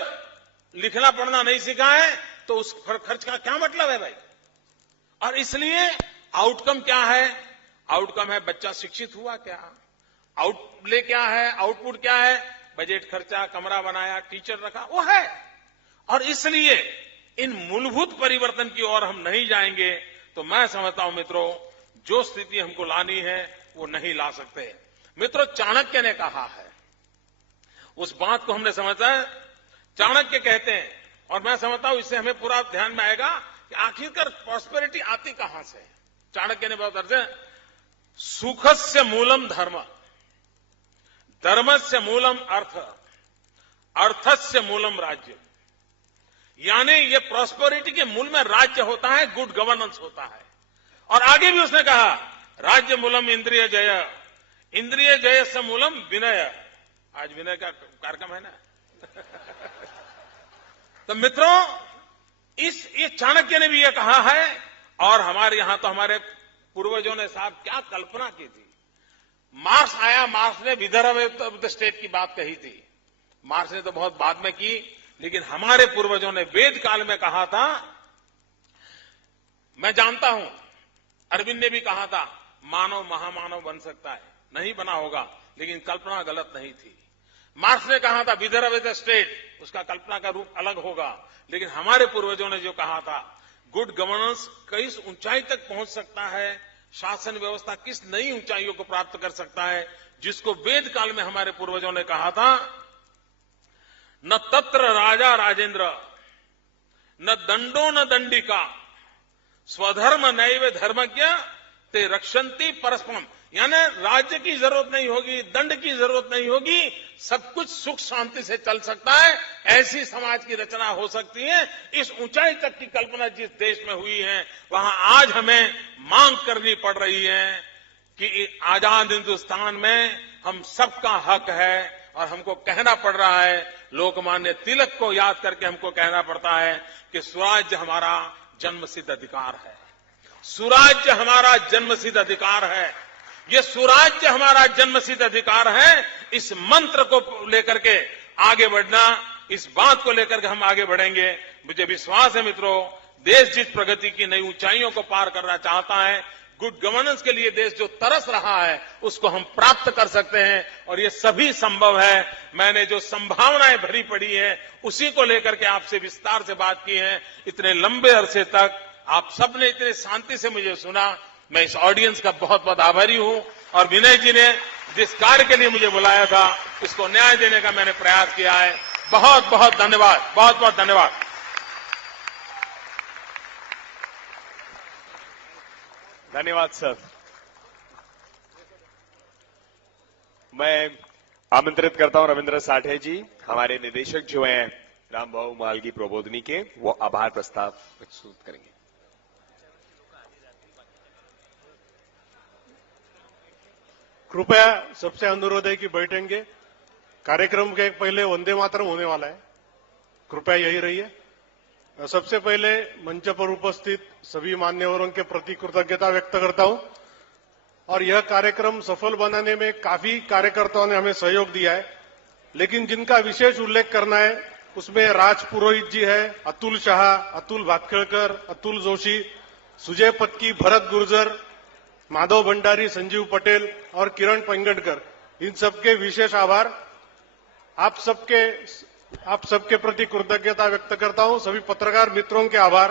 लिखना पढ़ना नहीं सीखा है तो उस खर्च का क्या मतलब है भाई। और इसलिए आउटकम क्या है, आउटकम है बच्चा शिक्षित हुआ क्या, आउटले क्या है, आउटपुट क्या है, बजट खर्चा, कमरा बनाया, टीचर रखा, वो है। और इसलिए इन मूलभूत परिवर्तन की ओर हम नहीं जाएंगे तो मैं समझता हूं मित्रों, जो स्थिति हमको लानी है वो नहीं ला सकते। मित्रों, चाणक्य ने कहा है, उस बात को हमने समझा है, चाणक्य कहते हैं, और मैं समझता हूं इससे हमें पूरा ध्यान में आएगा कि आखिरकार प्रॉस्पेरिटी आती कहां से। चाणक्य ने बहुत अर्थ है, सुखस्य मूलम धर्म, धर्मस्य मूलम अर्थ, अर्थस्य मूलम राज्य। यानी ये प्रॉस्पेरिटी के मूल में राज्य होता है, गुड गवर्नेंस होता है। और आगे भी उसने कहा राज्य मूलम इंद्रिय जय, इंद्रिय जय से मूलम विनय। आज विनय का कार्यक्रम है ना। तो मित्रों, ये चाणक्य ने भी ये कहा है, और हमारे यहां तो हमारे पूर्वजों ने साहब क्या कल्पना की थी। मार्क्स आया, मार्क्स ने विदर्भ ऑफ द स्टेट की बात कही थी। मार्क्स ने तो बहुत बाद में की, लेकिन हमारे पूर्वजों ने वेद काल में कहा था। मैं जानता हूं अरविंद ने भी कहा था मानव महामानव बन सकता है, नहीं बना होगा, लेकिन कल्पना गलत नहीं थी। मार्क्स ने कहा था विदर्भ ऑफ द स्टेट, उसका कल्पना का रूप अलग होगा, लेकिन हमारे पूर्वजों ने जो कहा था गुड गवर्नेंस किस ऊंचाई तक पहुंच सकता है, शासन व्यवस्था किस नई ऊंचाइयों को प्राप्त कर सकता है, जिसको वेद काल में हमारे पूर्वजों ने कहा था न तत्र राजा राजेंद्र, न दंडो न दंडिका, स्वधर्म नैव धर्मज्ञ ते रक्षन्ति परस्परम। यानी राज्य की जरूरत नहीं होगी, दंड की जरूरत नहीं होगी, सब कुछ सुख शांति से चल सकता है, ऐसी समाज की रचना हो सकती है। इस ऊंचाई तक की कल्पना जिस देश में हुई है, वहां आज हमें मांग करनी पड़ रही है कि आजाद हिंदुस्तान में हम सबका हक है, और हमको कहना पड़ रहा है, लोकमान्य तिलक को याद करके हमको कहना पड़ता है कि स्वराज्य हमारा जन्मसिद्ध अधिकार है, सुराज्य हमारा जन्मसिद्ध अधिकार है। ये सुराज्य हमारा जन्मसिद्ध अधिकार है। इस मंत्र को लेकर के आगे बढ़ना, इस बात को लेकर के हम आगे बढ़ेंगे। मुझे विश्वास है मित्रों, देश जिस प्रगति की नई ऊंचाइयों को पार करना चाहता है, गुड गवर्नेंस के लिए देश जो तरस रहा है, उसको हम प्राप्त कर सकते हैं, और ये सभी संभव है। मैंने जो संभावनाएं भरी पड़ी है, उसी को लेकर के आपसे विस्तार से बात की है। इतने लंबे अरसे तक आप सबने इतने शांति से मुझे सुना, मैं इस ऑडियंस का बहुत बहुत आभारी हूं। और विनय जी ने जिस कार्य के लिए मुझे बुलाया था, उसको न्याय देने का मैंने प्रयास किया है। बहुत बहुत धन्यवाद, बहुत बहुत धन्यवाद। धन्यवाद सर। मैं आमंत्रित करता हूं रविंद्र साठे जी, हमारे निदेशक जो हैं रामबाबू मालगी प्रबोधनी के, वो आभार प्रस्ताव प्रस्तुत करेंगे। कृपया सबसे अनुरोध है कि बैठेंगे। कार्यक्रम के पहले वंदे मातरम होने वाला है, कृपया यही रहिए। सबसे पहले मंच पर उपस्थित सभी मान्यवरों के प्रति कृतज्ञता व्यक्त करता हूं, और यह कार्यक्रम सफल बनाने में काफी कार्यकर्ताओं ने हमें सहयोग दिया है, लेकिन जिनका विशेष उल्लेख करना है उसमें राज पुरोहित जी है, अतुल शाह, अतुल भातखळकर, अतुल जोशी, सुजय पत्की, भरत गुर्जर, माधव भंडारी, संजीव पटेल और किरण पेंगटकर, इन सबके विशेष आभार। आप सबके प्रति कृतज्ञता व्यक्त करता हूं। सभी पत्रकार मित्रों के आभार,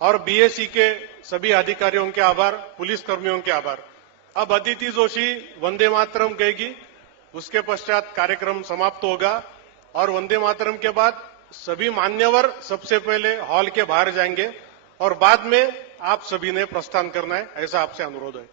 और बीएसई के सभी अधिकारियों के आभार, पुलिस कर्मियों के आभार। अब अदिति जोशी वंदे मातरम कहेगी, उसके पश्चात कार्यक्रम समाप्त होगा, और वंदे मातरम के बाद सभी मान्यवर सबसे पहले हॉल के बाहर जाएंगे, और बाद में आप सभी ने प्रस्थान करना है, ऐसा आपसे अनुरोध है।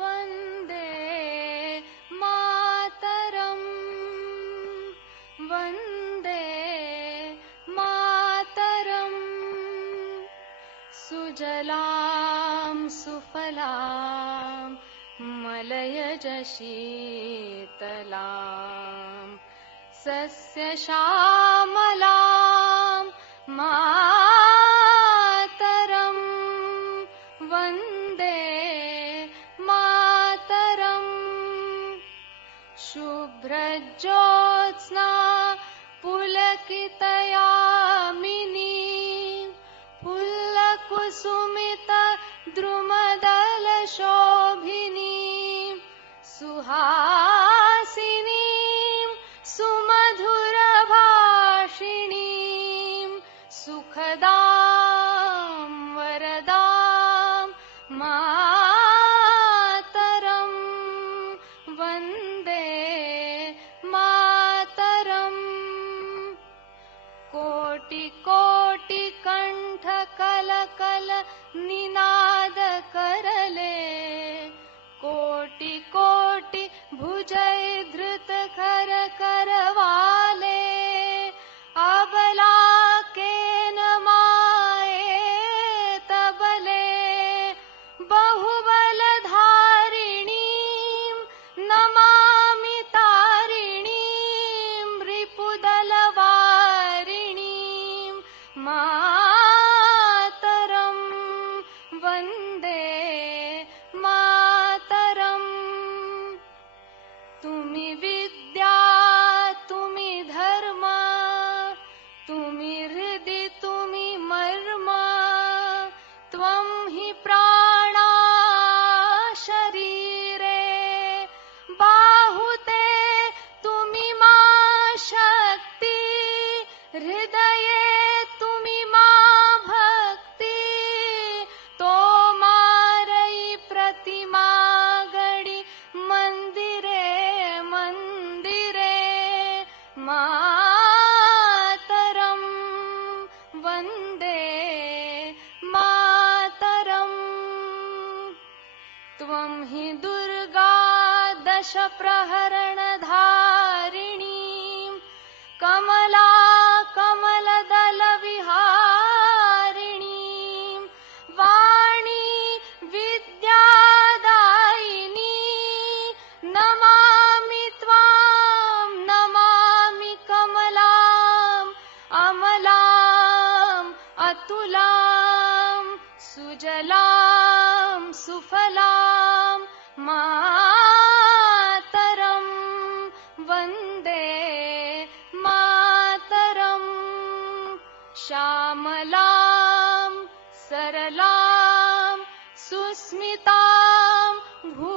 वन्दे मातरम्, वन्दे मातरम्। सुजलां सुफलां मलयज शीतलां सस्यश्यामलां मातरम्, वन्दे मातरम्। शुभ्रज्योत्स्ना पुलकितयामिनी, पुल्लकुसुमित द्रुमदलशोभिनी, सुहासिनीं सुमधुरभाषिणीं, सुख त्वं हि दुर्गा दश प्रहरणधारिणीं कमला कमलदलविहारिणीं वाणी विद्यादायिनी नमामि त्वां नमामि कमलाम् अमलाम् अतुलां सुजलां सुफलां मातरं वन्दे मातरं श्यामलां सरलां सुस्मितां भू